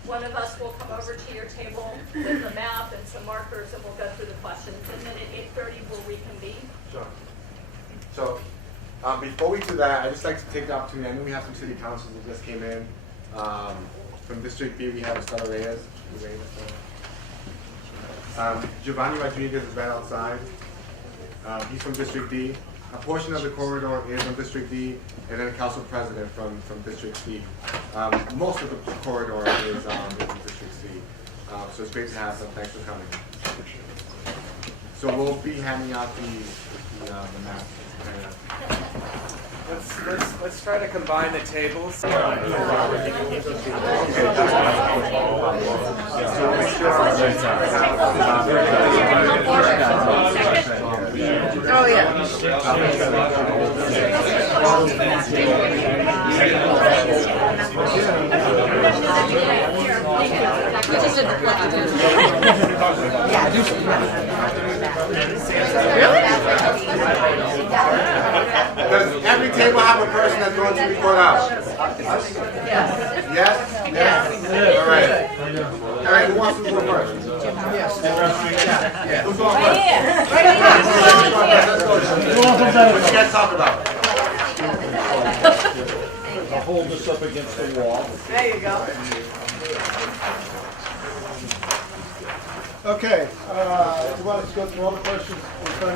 one of us will come over to your table with a map and some markers, and we'll go through the questions. And then at 8:30, we'll reconvene. Sure. So before we do that, I'd just like to take the opportunity. I know we have some city councils that just came in. From District B, we have Estela Reyes. Giovanni Rodriguez is right outside. He's from District D. A portion of the corridor is from District D, and then the council president from District C. Most of the corridor is from District C. So it's great to have them. Thanks for coming. So we'll be handing out the map. Let's try to combine the tables. Oh, yeah. Does every table have a person that's going to be called out? Yes. Yes? Yes. All right. All right, who wants to go first? Yes. Who's going first? What you guys talk about? I'll hold this up against the wall. There you go. Okay, you want us to go through all the questions?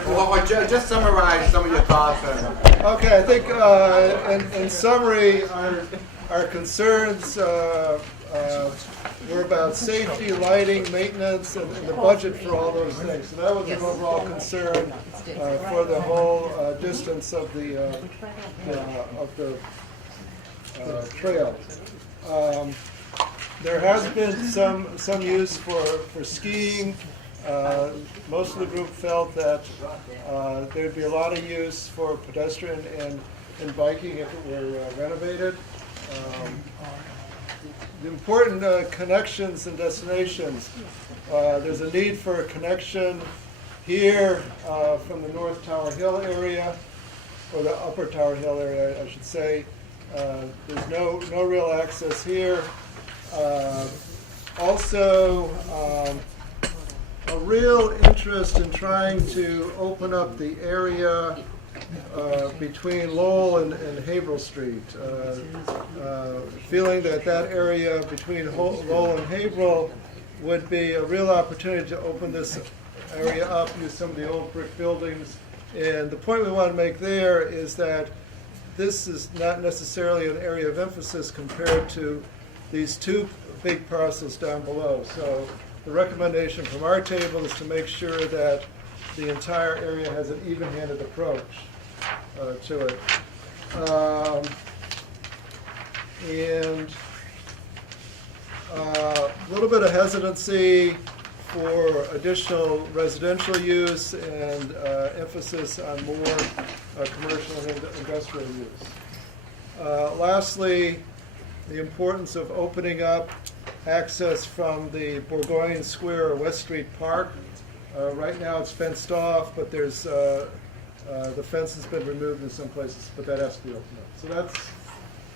Or just summarize some of your thoughts. Okay, I think in summary, our concerns were about safety, lighting, maintenance, and the budget for all those things. So that was an overall concern for the whole distance of the trail. There has been some use for skiing. Most of the group felt that there'd be a lot of use for pedestrian and biking if it were renovated. The important connections and destinations. There's a need for a connection here from the North Tower Hill area, or the Upper Tower Hill area, I should say. There's no real access here. Also, a real interest in trying to open up the area between Lowell and Haverhill Street. Feeling that area between Lowell and Haverhill would be a real opportunity to open this area up, use some of the old brick buildings. And the point we want to make there is that this is not necessarily an area of emphasis compared to these two big parcels down below. So the recommendation from our table is to make sure that the entire area has an even-handed approach to it. And a little bit of hesitancy for additional residential use and emphasis on more commercial and industrial use. Lastly, the importance of opening up access from the Burgoyne Square or West Street Park. Right now it's fenced off, but there's the fence has been removed in some places, but that has to be opened up. So that's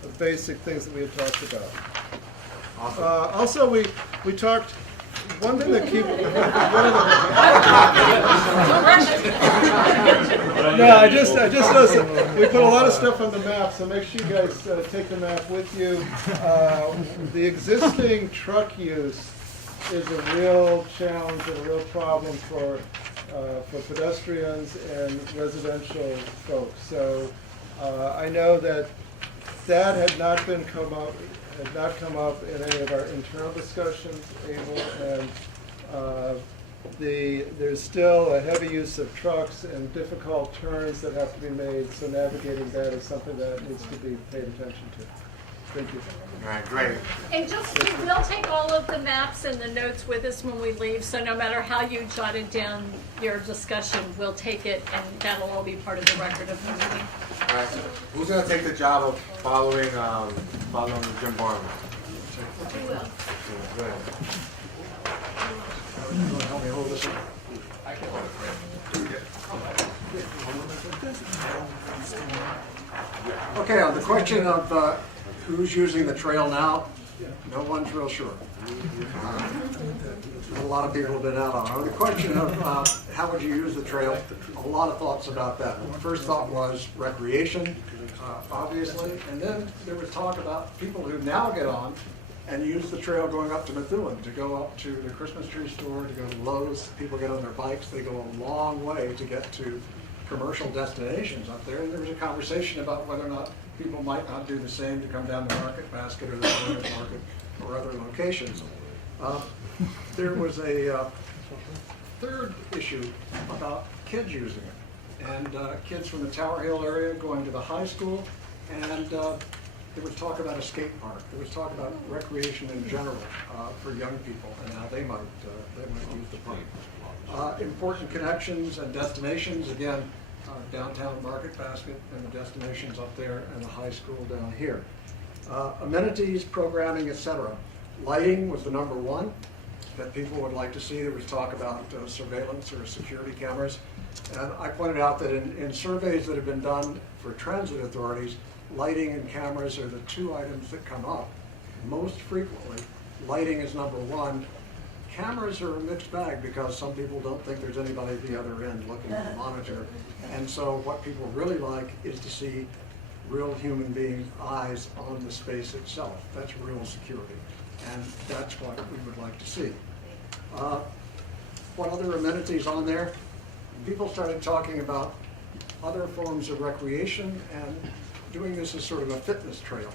the basic things that we had talked about. Awesome. Also, we talked. One thing that keep no, I just noticed that we put a lot of stuff on the map, so make sure you guys take the map with you. The existing truck use is a real challenge and a real problem for pedestrians and residential folks. So I know that had not come up in any of our internal discussions, and there's still a heavy use of trucks and difficult turns that have to be made, so navigating that is something that needs to be paid attention to. Thank you. All right, great. And we'll take all of the maps and the notes with us when we leave, so no matter how you jotted down your discussion, we'll take it, and that'll all be part of the record of the meeting. All right, so who's going to take the job of following Jim Barnes? We will. Go ahead. Help me hold this up. Okay, on the question of who's using the trail now, no one's real sure. A lot of people have been out on it. On the question of how would you use the trail, a lot of thoughts about that. The first thought was recreation, obviously, and then there was talk about people who now get on and use the trail going up to Methuen, to go up to the Christmas tree store, to go to Lowe's. People get on their bikes, they go a long way to get to commercial destinations up there. And there was a conversation about whether or not people might not do the same to come down to Market Basket or the Farmers Market or other locations. There was a third issue about kids using it, and kids from the Tower Hill area going to the high school, and there was talk about a skate park. There was talk about recreation in general for young people and how they might use the park. Important connections and destinations, again, downtown Market Basket and the destinations up there and the high school down here. Amenities, programming, etc. Lighting was the number one that people would like to see. There was talk about surveillance or security cameras. And I pointed out that in surveys that have been done for transit authorities, lighting and cameras are the two items that come up most frequently. Lighting is number one. Cameras are a mixed bag because some people don't think there's anybody at the other end looking at the monitor. And so what people really like is to see real human being eyes on the space itself. That's real security. And that's what we would like to see. What other amenities on there? People started talking about other forms of recreation and doing this as sort of a fitness trail.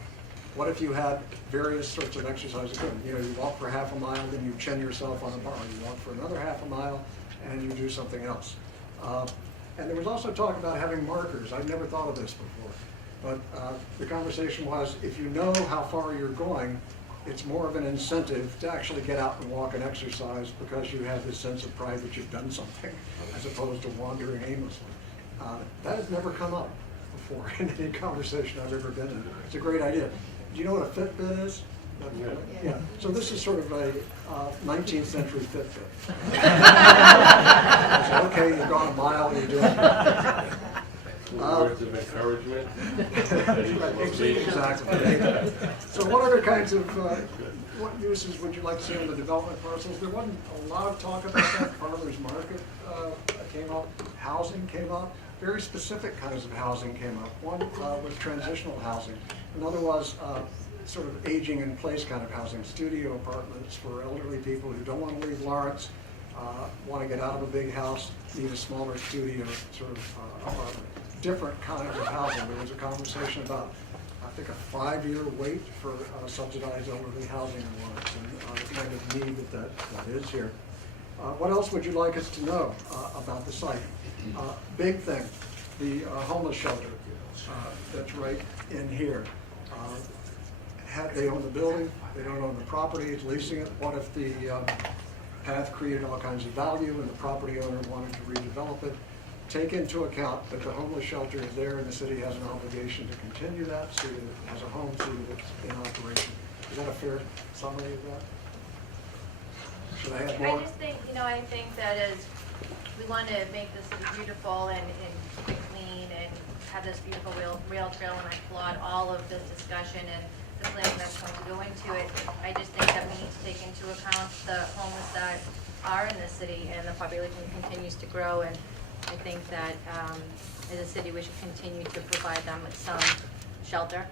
What if you had various sorts of exercises going? You know, you walk for half a mile, then you chin yourself on a bar. You walk for another half a mile, and you do something else. And there was also talk about having markers. I'd never thought of this before. But the conversation was, if you know how far you're going, it's more of an incentive to actually get out and walk and exercise because you have this sense of pride that you've done something, as opposed to wandering aimlessly. That has never come up before in any conversation I've ever been in. It's a great idea. Do you know what a Fitbit is? Yeah. So this is sort of a 19th century Fitbit. So, okay, you've gone a mile, you're doing it. Words of encouragement. Exactly. So what other kinds of, what uses would you like to see on the development parcels? There wasn't a lot of talk about that. Farmers market came up, housing came up, very specific kinds of housing came up. One was transitional housing. Another was sort of aging in place kind of housing, studio apartments for elderly people who don't want to leave Lawrence, want to get out of a big house, need a smaller studio sort of apartment. Different kinds of housing. There was a conversation about, I think, a 5-year wait for subsidized elderly housing in Lawrence, and the kind of need that is here. What else would you like us to know about the site? Big thing, the homeless shelter that's right in here. They own the building, they don't own the property, it's leasing it. What if the path created all kinds of value and the property owner wanted to redevelop it? Take into account that the homeless shelter is there and the city has an obligation to continue that, so that it has a home, so that it's in operation. Is that a fair summary of that? Should I add more? I just think, I think that is, we want to make the city beautiful and keep it clean and have this beautiful rail trail, and I applaud all of this discussion and the planning that's going to go into it. I just think that we need to take into account the homeless that are in the city, and the population continues to grow, and I think that as a city we should continue to provide them with some shelter.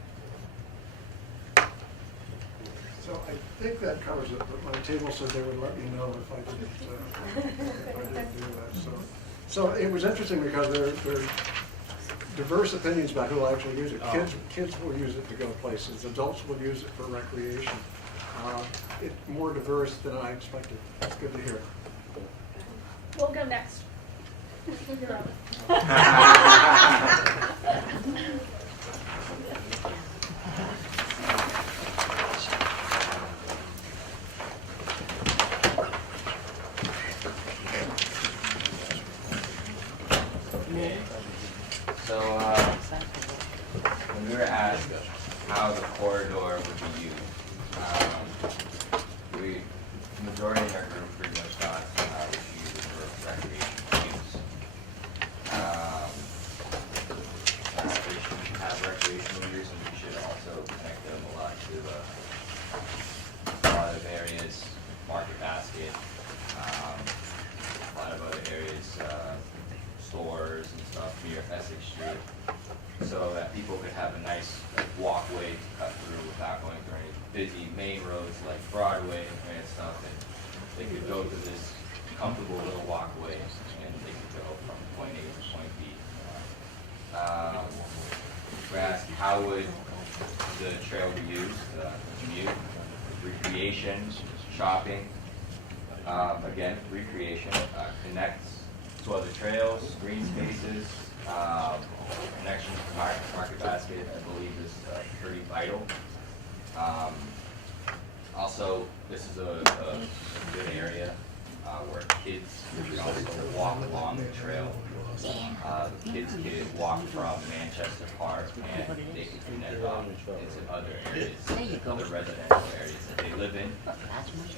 So I think that covers it, but my table said they would let me know if I didn't do that. So it was interesting because there are diverse opinions about who will actually use it. Kids will use it to go places. Adults will use it for recreation. It's more diverse than I expected. That's good to hear. We'll go next. You're up. So, when we were asked how the corridor would be used, the majority of our group pretty much thought we should use it for recreational use. We should have recreational use, and we should also connect them a lot to a lot of areas, Market Basket, a lot of other areas, stores and stuff near Essex Street, so that people could have a nice walkway to cut through without going through any busy main roads like Broadway and stuff, and they could go to this comfortable little walkway and they could go from point A to point B. We asked how would the trail be used, commute, recreation, shopping, again, recreation, connects to other trails, green spaces, connection to Market Basket, I believe is pretty vital. Also, this is a good area where kids can also walk along the trail. The kids could walk from Manchester Park and they could connect up into other areas, other residential areas that they live in.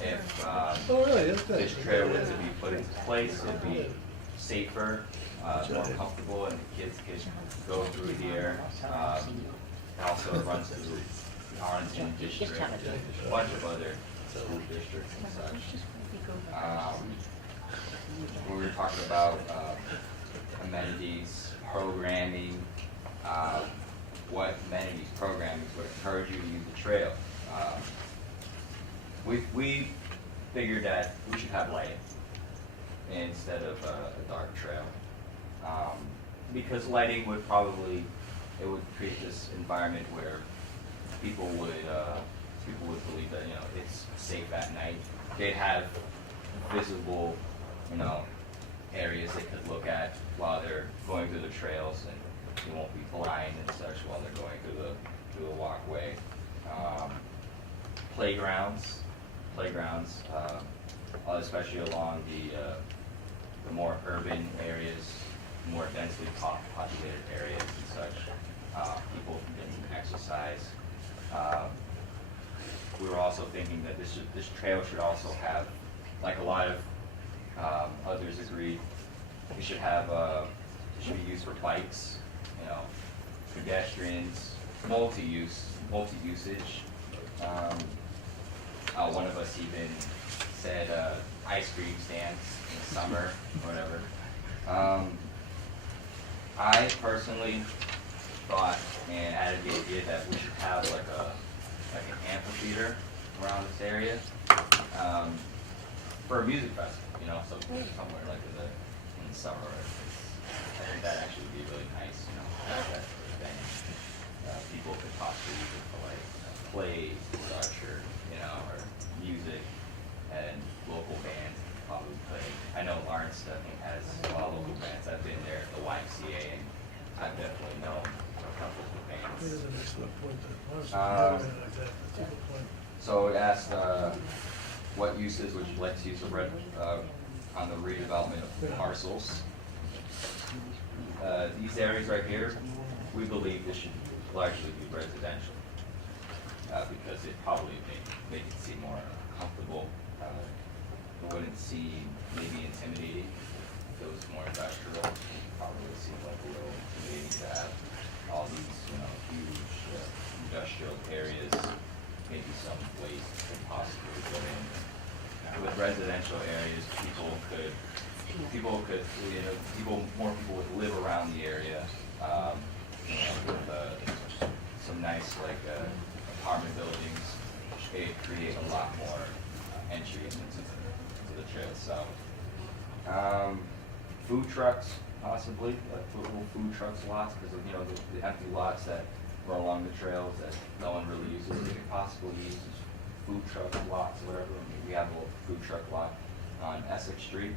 If this trail were to be put into place, it'd be safer, more comfortable, and the kids could go through here. It also runs through the Arlington district, a bunch of other school districts and such. We were talking about amenities, programming, what amenities, programming would encourage you to use the trail. We figured that we should have lighting instead of a dark trail. Because lighting would probably, it would create this environment where people would believe that, you know, it's safe at night. They'd have visible, you know, areas they could look at while they're going through the trails, and they won't be blind and such while they're going through the walkway. Playgrounds, especially along the more urban areas, more densely populated areas and such. People can exercise. We were also thinking that this trail should also have, like a lot of others agreed, it should have it should be used for bikes, you know, pedestrians, multi-usage. One of us even said ice cream stands in the summer or whatever. I personally thought and added the idea that we should have like an amphitheater around this area for a music festival, you know, somewhere like in the summer. I think that actually would be really nice, you know, that sort of thing. People could possibly use it for like plays and such, or you know, or music, and local bands probably play. I know Lawrence definitely has a lot of local bands. I've been there at the YMCA, and I've definitely known a couple of bands. So it asked, what uses would you like to use on the redevelopment of parcels? These areas right here, we believe this should largely be residential, because it probably make it seem more comfortable. It wouldn't seem maybe intimidating if it was more industrial. It probably seem like a little intimidating to have all these, you know, huge industrial areas, maybe some waste could possibly go in. With residential areas, more people would live around the area, you know, with some nice like apartment buildings. It create a lot more entry into the trail itself. Food trucks, possibly, like little food trucks lots, because of, you know, the empty lots that were along the trails that no one really uses. They could possibly use food truck lots, whatever. I mean, we have a little food truck lot on Essex Street,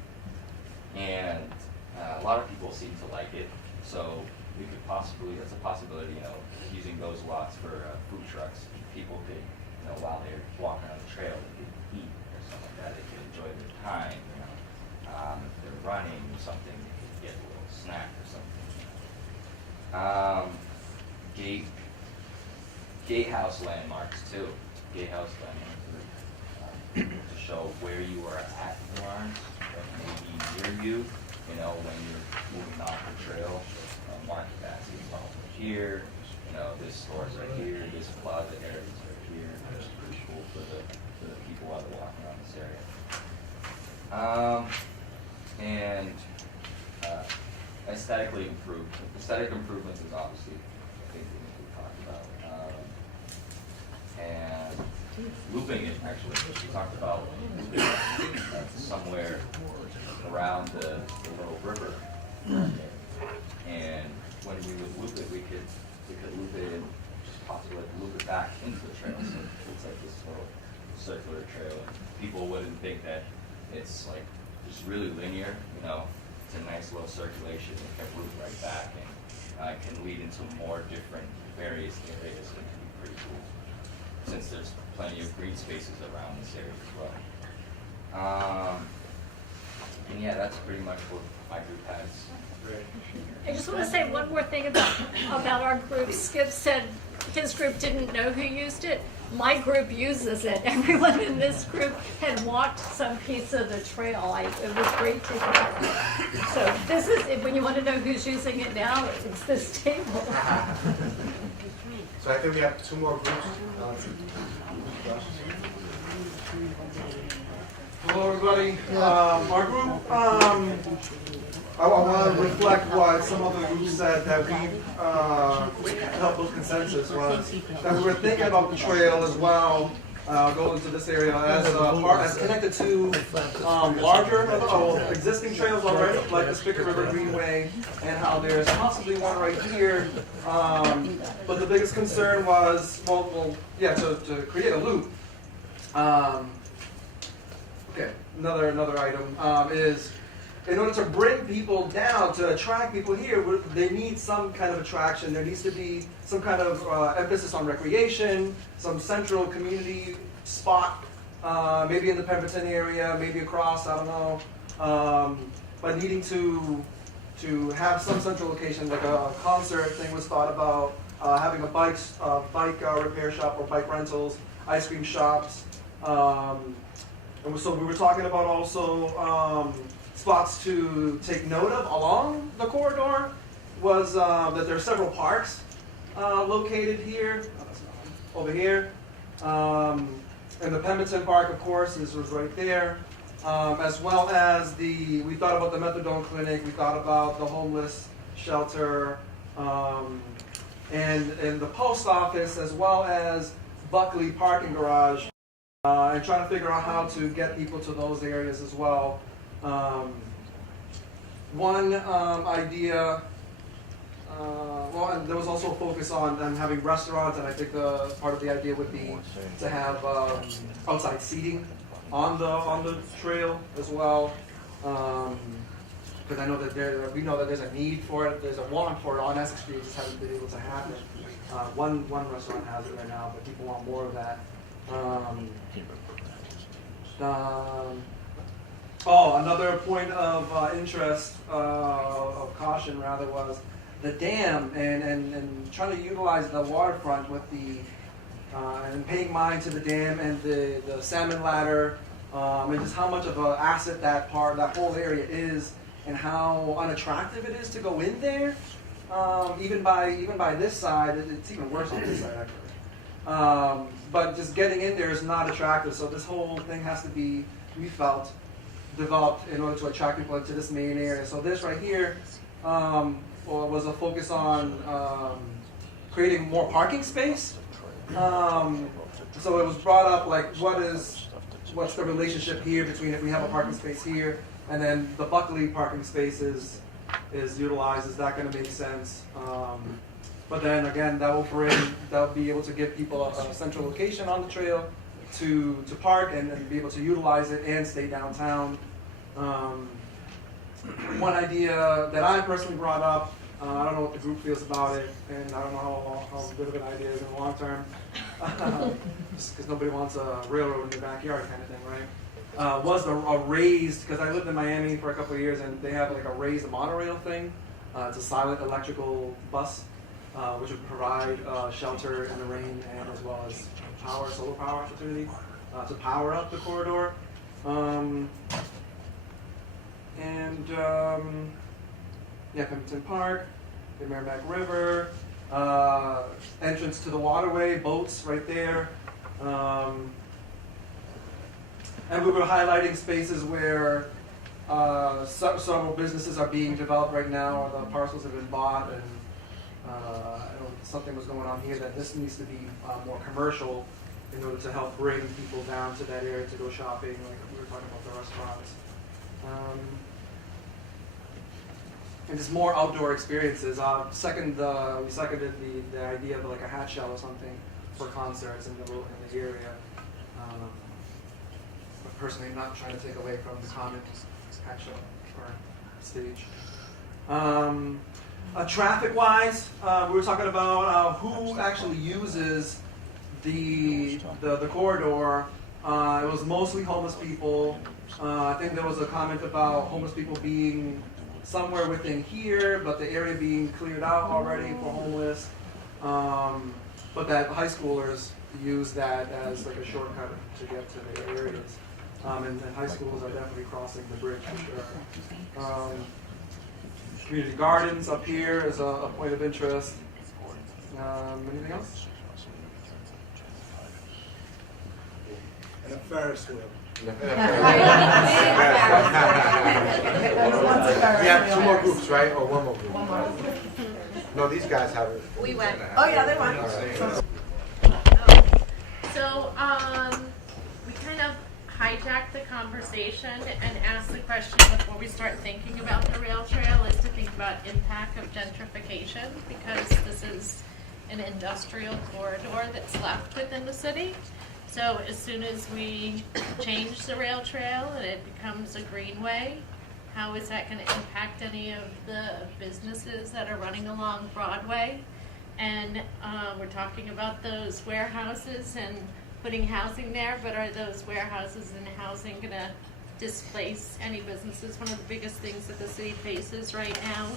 and a lot of people seem to like it. So we could possibly, that's a possibility, you know, using those lots for food trucks. People could, you know, while they're walking on the trail, they could eat or something like that. They could enjoy their time, you know. If they're running or something, they could get a little snack or something. Gatehouse landmarks too. Gatehouse landmarks to show where you are at in Lawrence, or maybe near you. You know, when you're moving off the trail, mark that. So here, you know, this store's right here. This plaza area is right here. It's pretty cool for the people while they're walking around this area. Aesthetic improvements is obviously a big thing that we talked about. And looping it, actually, we talked about looping it somewhere around the little river. And when we would loop it, we could loop it and just possibly loop it back into the trail. So it's like this little circular trail. And people wouldn't think that it's like just really linear, you know. It's a nice little circulation. It can loop right back, and can lead into more different various areas. It can be pretty cool, since there's plenty of green spaces around this area as well. And yeah, that's pretty much what my group has. I just want to say one more thing about our group. Skip said his group didn't know who used it. My group uses it. Everyone in this group had walked some piece of the trail. It was great to hear. So this is, when you want to know who's using it now, it's this table. So I think we have two more groups. Hello, everybody. Our group, I want to reflect what some other groups said that we helped with consensus was that we were thinking about the trail as well go into this area as as connected to larger existing trails already, like the Spigot River Greenway, and how there's possibly one right here. But the biggest concern was, to create a loop. Okay, another item is, in order to bring people down, to attract people here, they need some kind of attraction. There needs to be some kind of emphasis on recreation, some central community spot, maybe in the Pemberton area, maybe across, I don't know. But needing to have some central location, like a concert thing was thought about, having a bike repair shop or bike rentals, ice cream shops. And so we were talking about also spots to take note of along the corridor was that there are several parks located here, over here. And the Pemberton Park, of course, was right there. As well as we thought about the methadone clinic, we thought about the homeless shelter, and the post office, as well as Buckley parking garage. And trying to figure out how to get people to those areas as well. One idea, and there was also a focus on having restaurants, and I think part of the idea would be to have outside seating on the trail as well. Because I know that we know that there's a need for it, there's a want for it on Essex Street, it just hasn't been able to happen. One restaurant has it right now, but people want more of that. Another point of interest, of caution rather, was the dam and trying to utilize the waterfront with and paying mind to the dam and the salmon ladder, and just how much of an asset that whole area is, and how unattractive it is to go in there. Even by this side, it's even worse on this side actually. But just getting in there is not attractive, so this whole thing has to be, we felt, developed in order to attract people into this main area. So this right here was a focus on creating more parking space. So it was brought up, like, what's the relationship here between if we have a parking space here and then the Buckley parking space is utilized? Is that going to make sense? But then again, that will be able to give people a central location on the trail to park and be able to utilize it and stay downtown. One idea that I personally brought up, I don't know what the group feels about it, and I don't know how good of an idea it is in the long term, just because nobody wants a railroad in their backyard kind of thing, right? Was a raised, because I lived in Miami for a couple of years, and they have like a raised monorail thing. It's a silent electrical bus, which would provide shelter in the rain and as well as solar power opportunity to power up the corridor. Pemberton Park, the Merrimack River, entrance to the waterway, boats right there. And we were highlighting spaces where several businesses are being developed right now, the parcels have been bought, and something was going on here that this needs to be more commercial in order to help bring people down to that area to go shopping, like we were talking about the restaurants. And just more outdoor experiences. We seconded the idea of like a hat shell or something for concerts in the area. But personally, I'm not trying to take away from the common hat shell or stage. Traffic-wise, we were talking about who actually uses the corridor. It was mostly homeless people. I think there was a comment about homeless people being somewhere within here, but the area being cleared out already for homeless. But that high schoolers use that as like a shortcut to get to the areas. And high schools are definitely crossing the bridge for sure. Community gardens up here is a point of interest. Anything else? And a Ferris wheel. We have two more groups, right? Or one more group? One more. No, these guys have it. We went. Oh, yeah, they went. All right. So, hijack the conversation and ask the question before we start thinking about the rail trail is to think about impact of gentrification, because this is an industrial corridor that's left within the city. So as soon as we change the rail trail and it becomes a greenway, how is that going to impact any of the businesses that are running along Broadway? And we're talking about those warehouses and putting housing there, but are those warehouses and housing going to displace any businesses? One of the biggest things that the city faces right now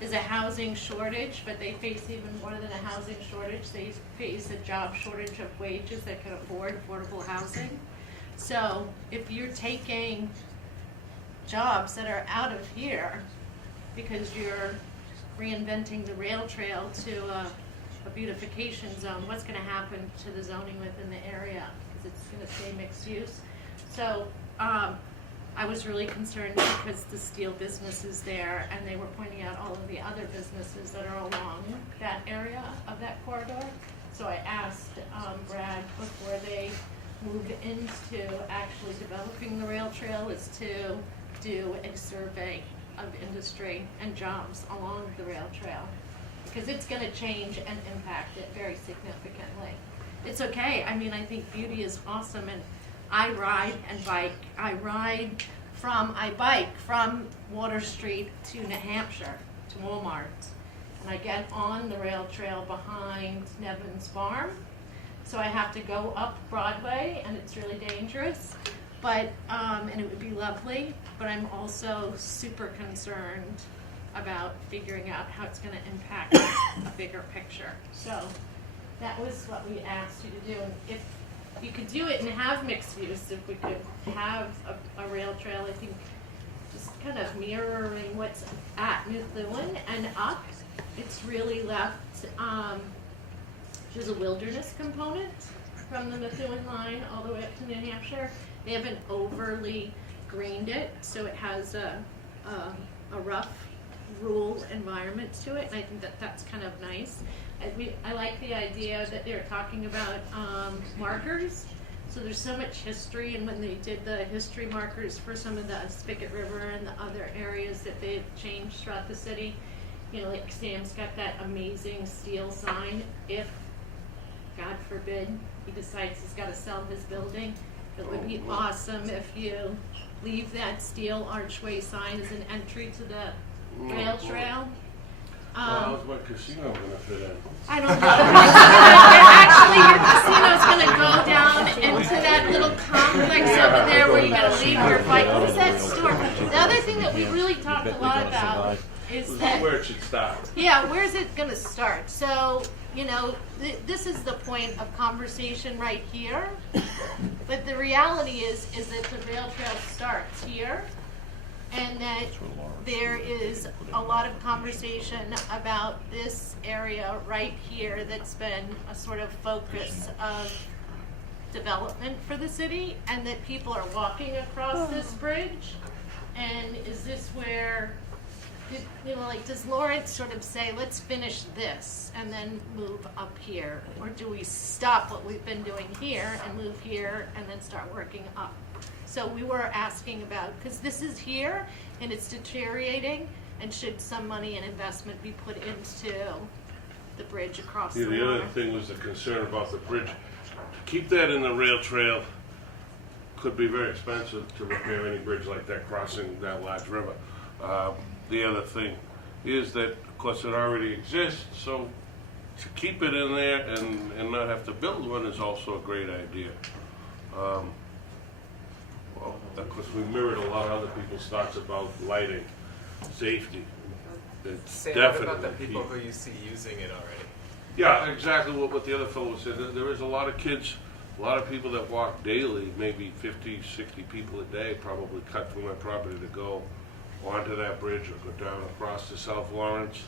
is a housing shortage, but they face even more than a housing shortage. They face a job shortage of wages that can afford affordable housing. So if you're taking jobs that are out of here because you're reinventing the rail trail to a beautification zone, what's going to happen to the zoning within the area? Because it's going to stay mixed use. So I was really concerned because the steel business is there, and they were pointing out all of the other businesses that are along that area of that corridor. So I asked Brad before they move into actually developing the rail trail is to do a survey of industry and jobs along the rail trail, because it's going to change and impact it very significantly. It's okay. I mean, I think beauty is awesome, and I ride and bike. I bike from Water Street to New Hampshire, to Walmart, and I get on the rail trail behind Nevin's Farm. So I have to go up Broadway, and it's really dangerous, but and it would be lovely, but I'm also super concerned about figuring out how it's going to impact a bigger picture. So that was what we asked you to do. And if you could do it and have mixed use, if we could have a rail trail, I think just kind of mirroring what's at Methuen and up, it's really left, there's a wilderness component from the Methuen line all the way up to New Hampshire. They haven't overly greened it, so it has a rough, rural environment to it, and I think that that's kind of nice. I like the idea that they're talking about markers. So there's so much history, and when they did the history markers for some of the Spigot River and the other areas that they've changed throughout the city, you know, like Sam's got that amazing steel sign. If, God forbid, he decides he's got to sell his building, it would be awesome if you leave that steel archway sign as an entry to the rail trail. How's my casino gonna fit in? I don't know. Actually, your casino's gonna go down into that little complex over there where you're gonna leave your bike. What is that store? The other thing that we really talked a lot about is that, Where it should start. yeah, where's it gonna start? So, you know, this is the point of conversation right here. But the reality is that the rail trail starts here, and that there is a lot of conversation about this area right here that's been a sort of focus of development for the city, and that people are walking across this bridge. And is this where, you know, like, does Lawrence sort of say, let's finish this and then move up here? Or do we stop what we've been doing here and move here and then start working up? So we were asking about, because this is here and it's deteriorating, and should some money and investment be put into the bridge across the The other water? thing was the concern about the bridge. To keep that in the rail trail could be very expensive to repair any bridge like that crossing that large river. The other thing is that, of course, it already exists, so to keep it in there and not have to build one is also a great idea. Well, of course, we mirrored a lot of other people's thoughts about lighting, safety. It's Sam, definitely what about the people key. who you see using it already? Yeah, exactly what the other fellow said. There is a lot of kids, a lot of people that walk daily, maybe 50, 60 people a day probably cut through my property to go onto that bridge or go down across to South Lawrence.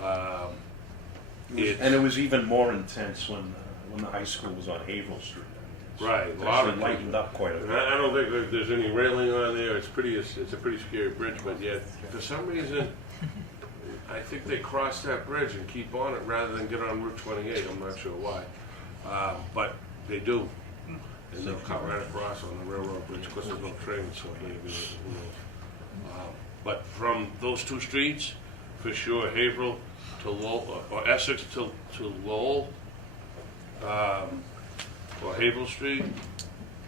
And it was even more intense when the high school was on Haverhill Street. Right, a It's lot of actually lightened up quite a And bit. I don't think there's any railing on there. It's a pretty scary bridge, but yet for some reason, I think they cross that bridge and keep on it rather than get on Route 28. I'm not sure why, but they do. and they'll cut right across on the railroad bridge, because there's no trains, so maybe, who knows. But from those two streets, for sure, Haverhill to Lowell, or Essex to Lowell, or Haverhill Street,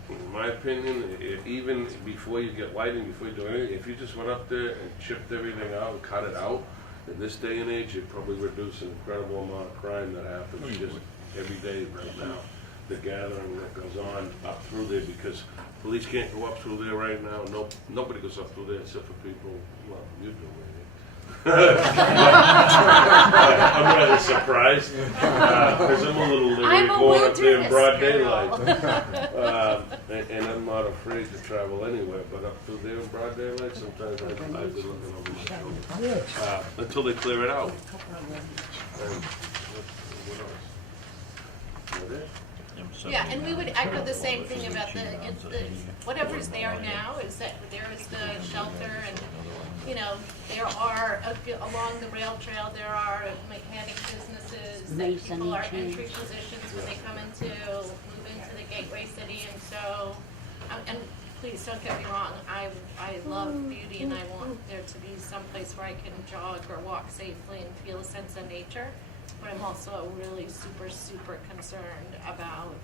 in my opinion, even before you get lighting, before you do anything, if you just went up there and chipped everything out and cut it out, in this day and age, you'd probably reduce an incredible amount of crime that happens just every day right now. The gathering that goes on up through there, because police can't go up through there right now. Nobody goes up through there except for people, well, you do maybe. I'm rather surprised, because I'm a little leery going up there in broad daylight. And I'm not afraid to travel anywhere, but up through there in broad daylight, sometimes I've been looking over my shoulder. Until they clear it out. And what else? That it? Yeah, and we would echo the same thing about the whatever's there now is that there is the shelter and, you know, there are, along the rail trail, there are mechanic businesses that people are entry positions when they move into the gateway city, and so, and please don't get me wrong, I love beauty and I want there to be some place where I can jog or walk safely and feel a sense of nature. But I'm also really super concerned about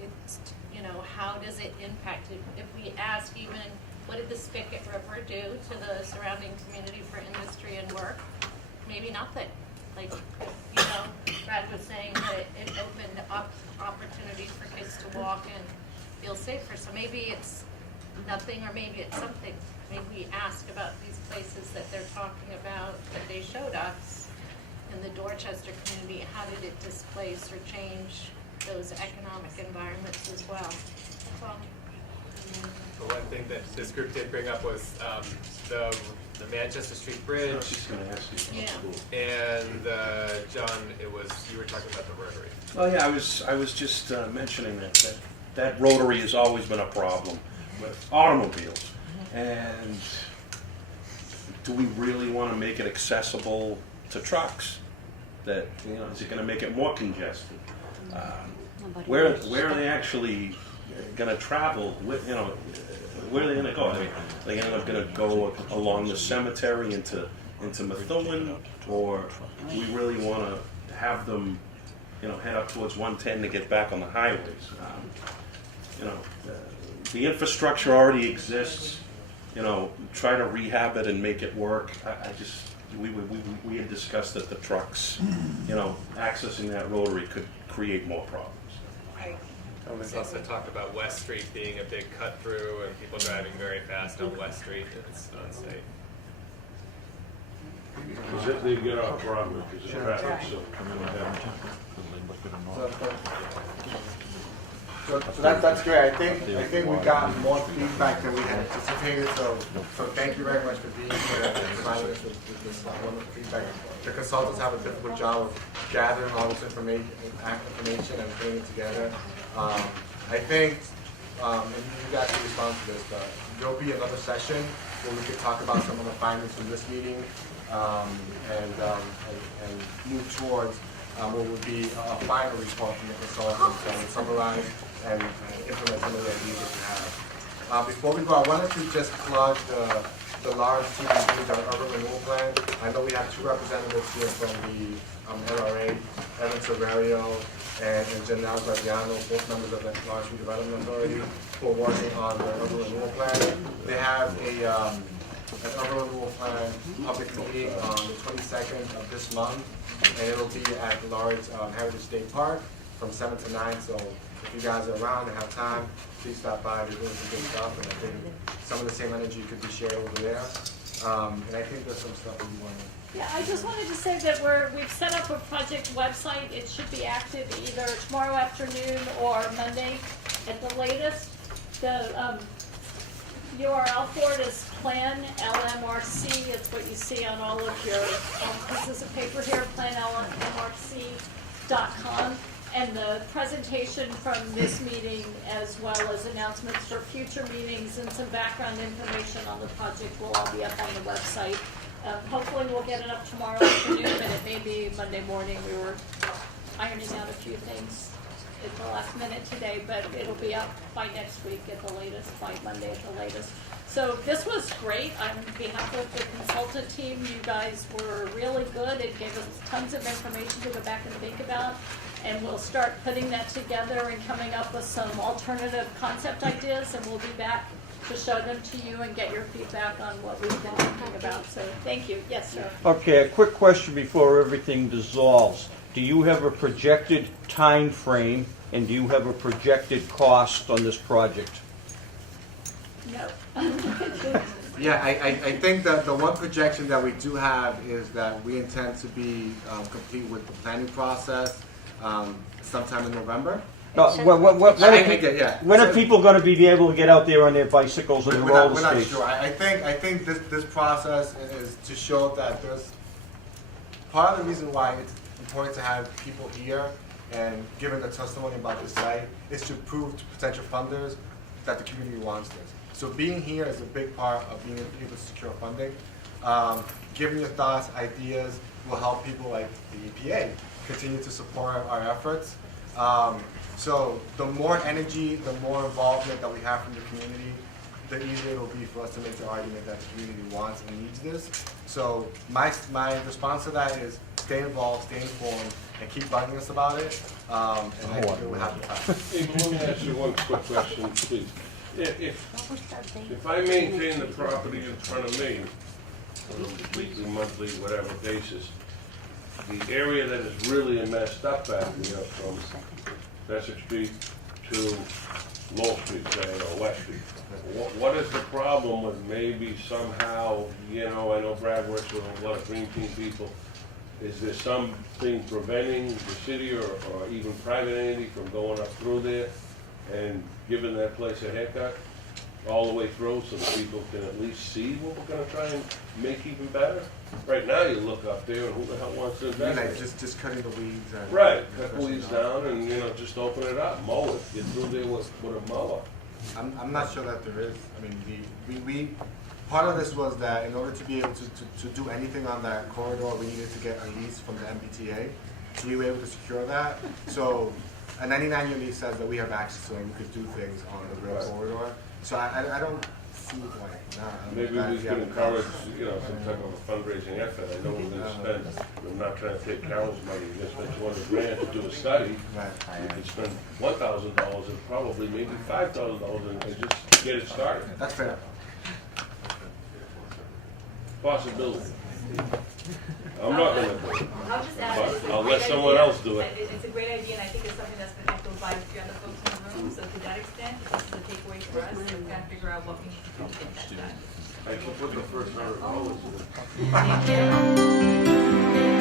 it's, you know, how does it impact it? If we ask even, what did the Spigot River do to the surrounding community for industry and work? Maybe nothing. Like, you know, Brad was saying that it opened up opportunities for kids to walk and feel safer. So maybe it's nothing, or maybe it's something. Maybe we ask about these places that they're talking about that they showed us. In the Dorchester community, how did it displace or change those economic environments as well? The one thing that this group did bring up was the Manchester Street Bridge. And John, you were talking about the rotary. Well, yeah, I was just mentioning that rotary has always been a problem with automobiles. And do we really want to make it accessible to trucks? That, you know, is it going to make it more congested? Where are they actually going to travel? With, you know, where are they going to go? They end up going to go along the cemetery into Methuen, or do we really want to have them, you know, head up towards 110 to get back on the highways? You know, the infrastructure already exists. You know, try to rehab it and make it work. We had discussed that the trucks, you know, accessing that rotary could create more problems. Right. We've also talked about West Street being a big cut through and people driving very fast on West Street. It's unsafe. Because if they get off Broadway, because the traffic, so So that's great. I think we've gotten more feedback than we had anticipated. So thank you very much for being here and providing us with this wonderful feedback. The consultants have a difficult job of gathering all this information and putting it together. I think, and you guys can respond to this, but there'll be another session where we could talk about some of the findings from this meeting and move towards what would be a final report from the consultants and summarize and implement some of the ideas that you have. Before we go, I wanted to just plug the large TBDs, our urban renewal plan. I know we have two representatives here from the LRA, Evan Severio and Janelle Graziano, both members of the Large Redevelopment Authority, who are working on the urban renewal plan. They have an urban renewal plan public meeting on the 22nd of this month, and it'll be at the large Heritage State Park from 7 to 9. So if you guys are around and have time, please stop by. They're doing some good stuff, and I think some of the same energy could be shared over there. And I think there's some stuff that you want to. Yeah, I just wanted to say that we've set up a project website. It should be active either tomorrow afternoon or Monday at the latest. The URL for it is Plan LMRC. It's what you see on all of your pieces of paper here, planlmrc.com. And the presentation from this meeting, as well as announcements for future meetings and some background information on the project, will all be up on the website. Hopefully we'll get it up tomorrow afternoon, but it may be Monday morning. We were ironing out a few things. at the last minute today, but it'll be up by next week at the latest, by Monday at the latest. So this was great. On behalf of the consultant team, you guys were really good. It gave us tons of information to go back and think about. And we'll start putting that together and coming up with some alternative concept ideas, and we'll be back to show them to you and get your feedback on what we've been thinking about. So thank you. Yes, sir. Okay, a quick question before everything dissolves. Do you have a projected time frame, and do you have a projected cost on this project? No. Yeah, I think that the one projection that we do have is that we intend to be complete with the planning process sometime in November. When are people going to be able to get out there on their bicycles and their roller We're not skates? sure. I think this process is to show that there's part of the reason why it's important to have people here and giving the testimony about the site is to prove to potential funders that the community wants this. So being here is a big part of being able to secure funding. Giving your thoughts, ideas will help people like the EPA continue to support our efforts. So the more energy, the more involvement that we have from the community, the easier it will be for us to make the argument that the community wants and needs this. So my response to that is stay involved, stay informed, and keep bugging us about it. And I think it will have the time. Hey, let me ask you one quick question, please. If I maintain the property in front of me on a weekly, monthly, whatever basis, the area that is really messed up back here from Essex Street to Lowell Street, say, or West Street, what is the problem with maybe somehow, I know Brad works with a lot of green team people, is there something preventing the city or even private entity from going up through there and giving that place a haircut all the way through so that people can at least see what we're going to try and make even better? Right now you look up there and who the hell wants to invest? Like just cutting the weeds. And right, cut the weeds down and just open it up, mow it, get through there with a mower. I'm not sure that there is. I mean, we part of this was that in order to be able to do anything on that corridor, we needed to get a lease from the MBTA. So we were able to secure that. So a 99-year lease says that we have access to it and we could do things on the rail corridor. So I don't see why not. Maybe we can encourage, some type of a fundraising effort. I know we're going to spend, I'm not trying to take Carol's money, we're going to spend $200,000 to do a study. We could spend $1,000 and probably maybe $5,000 and just get it started. That's fair. Possibility. I'm not going to do it. I'll just add, But I'll let someone else do it. It's a great idea, and I think it's something that's been echoed by a few other folks in the room. So to that extent, this is a takeaway for us. So we've got to figure out what we need to do to get that done. I can put the first $100 in it. Thank you.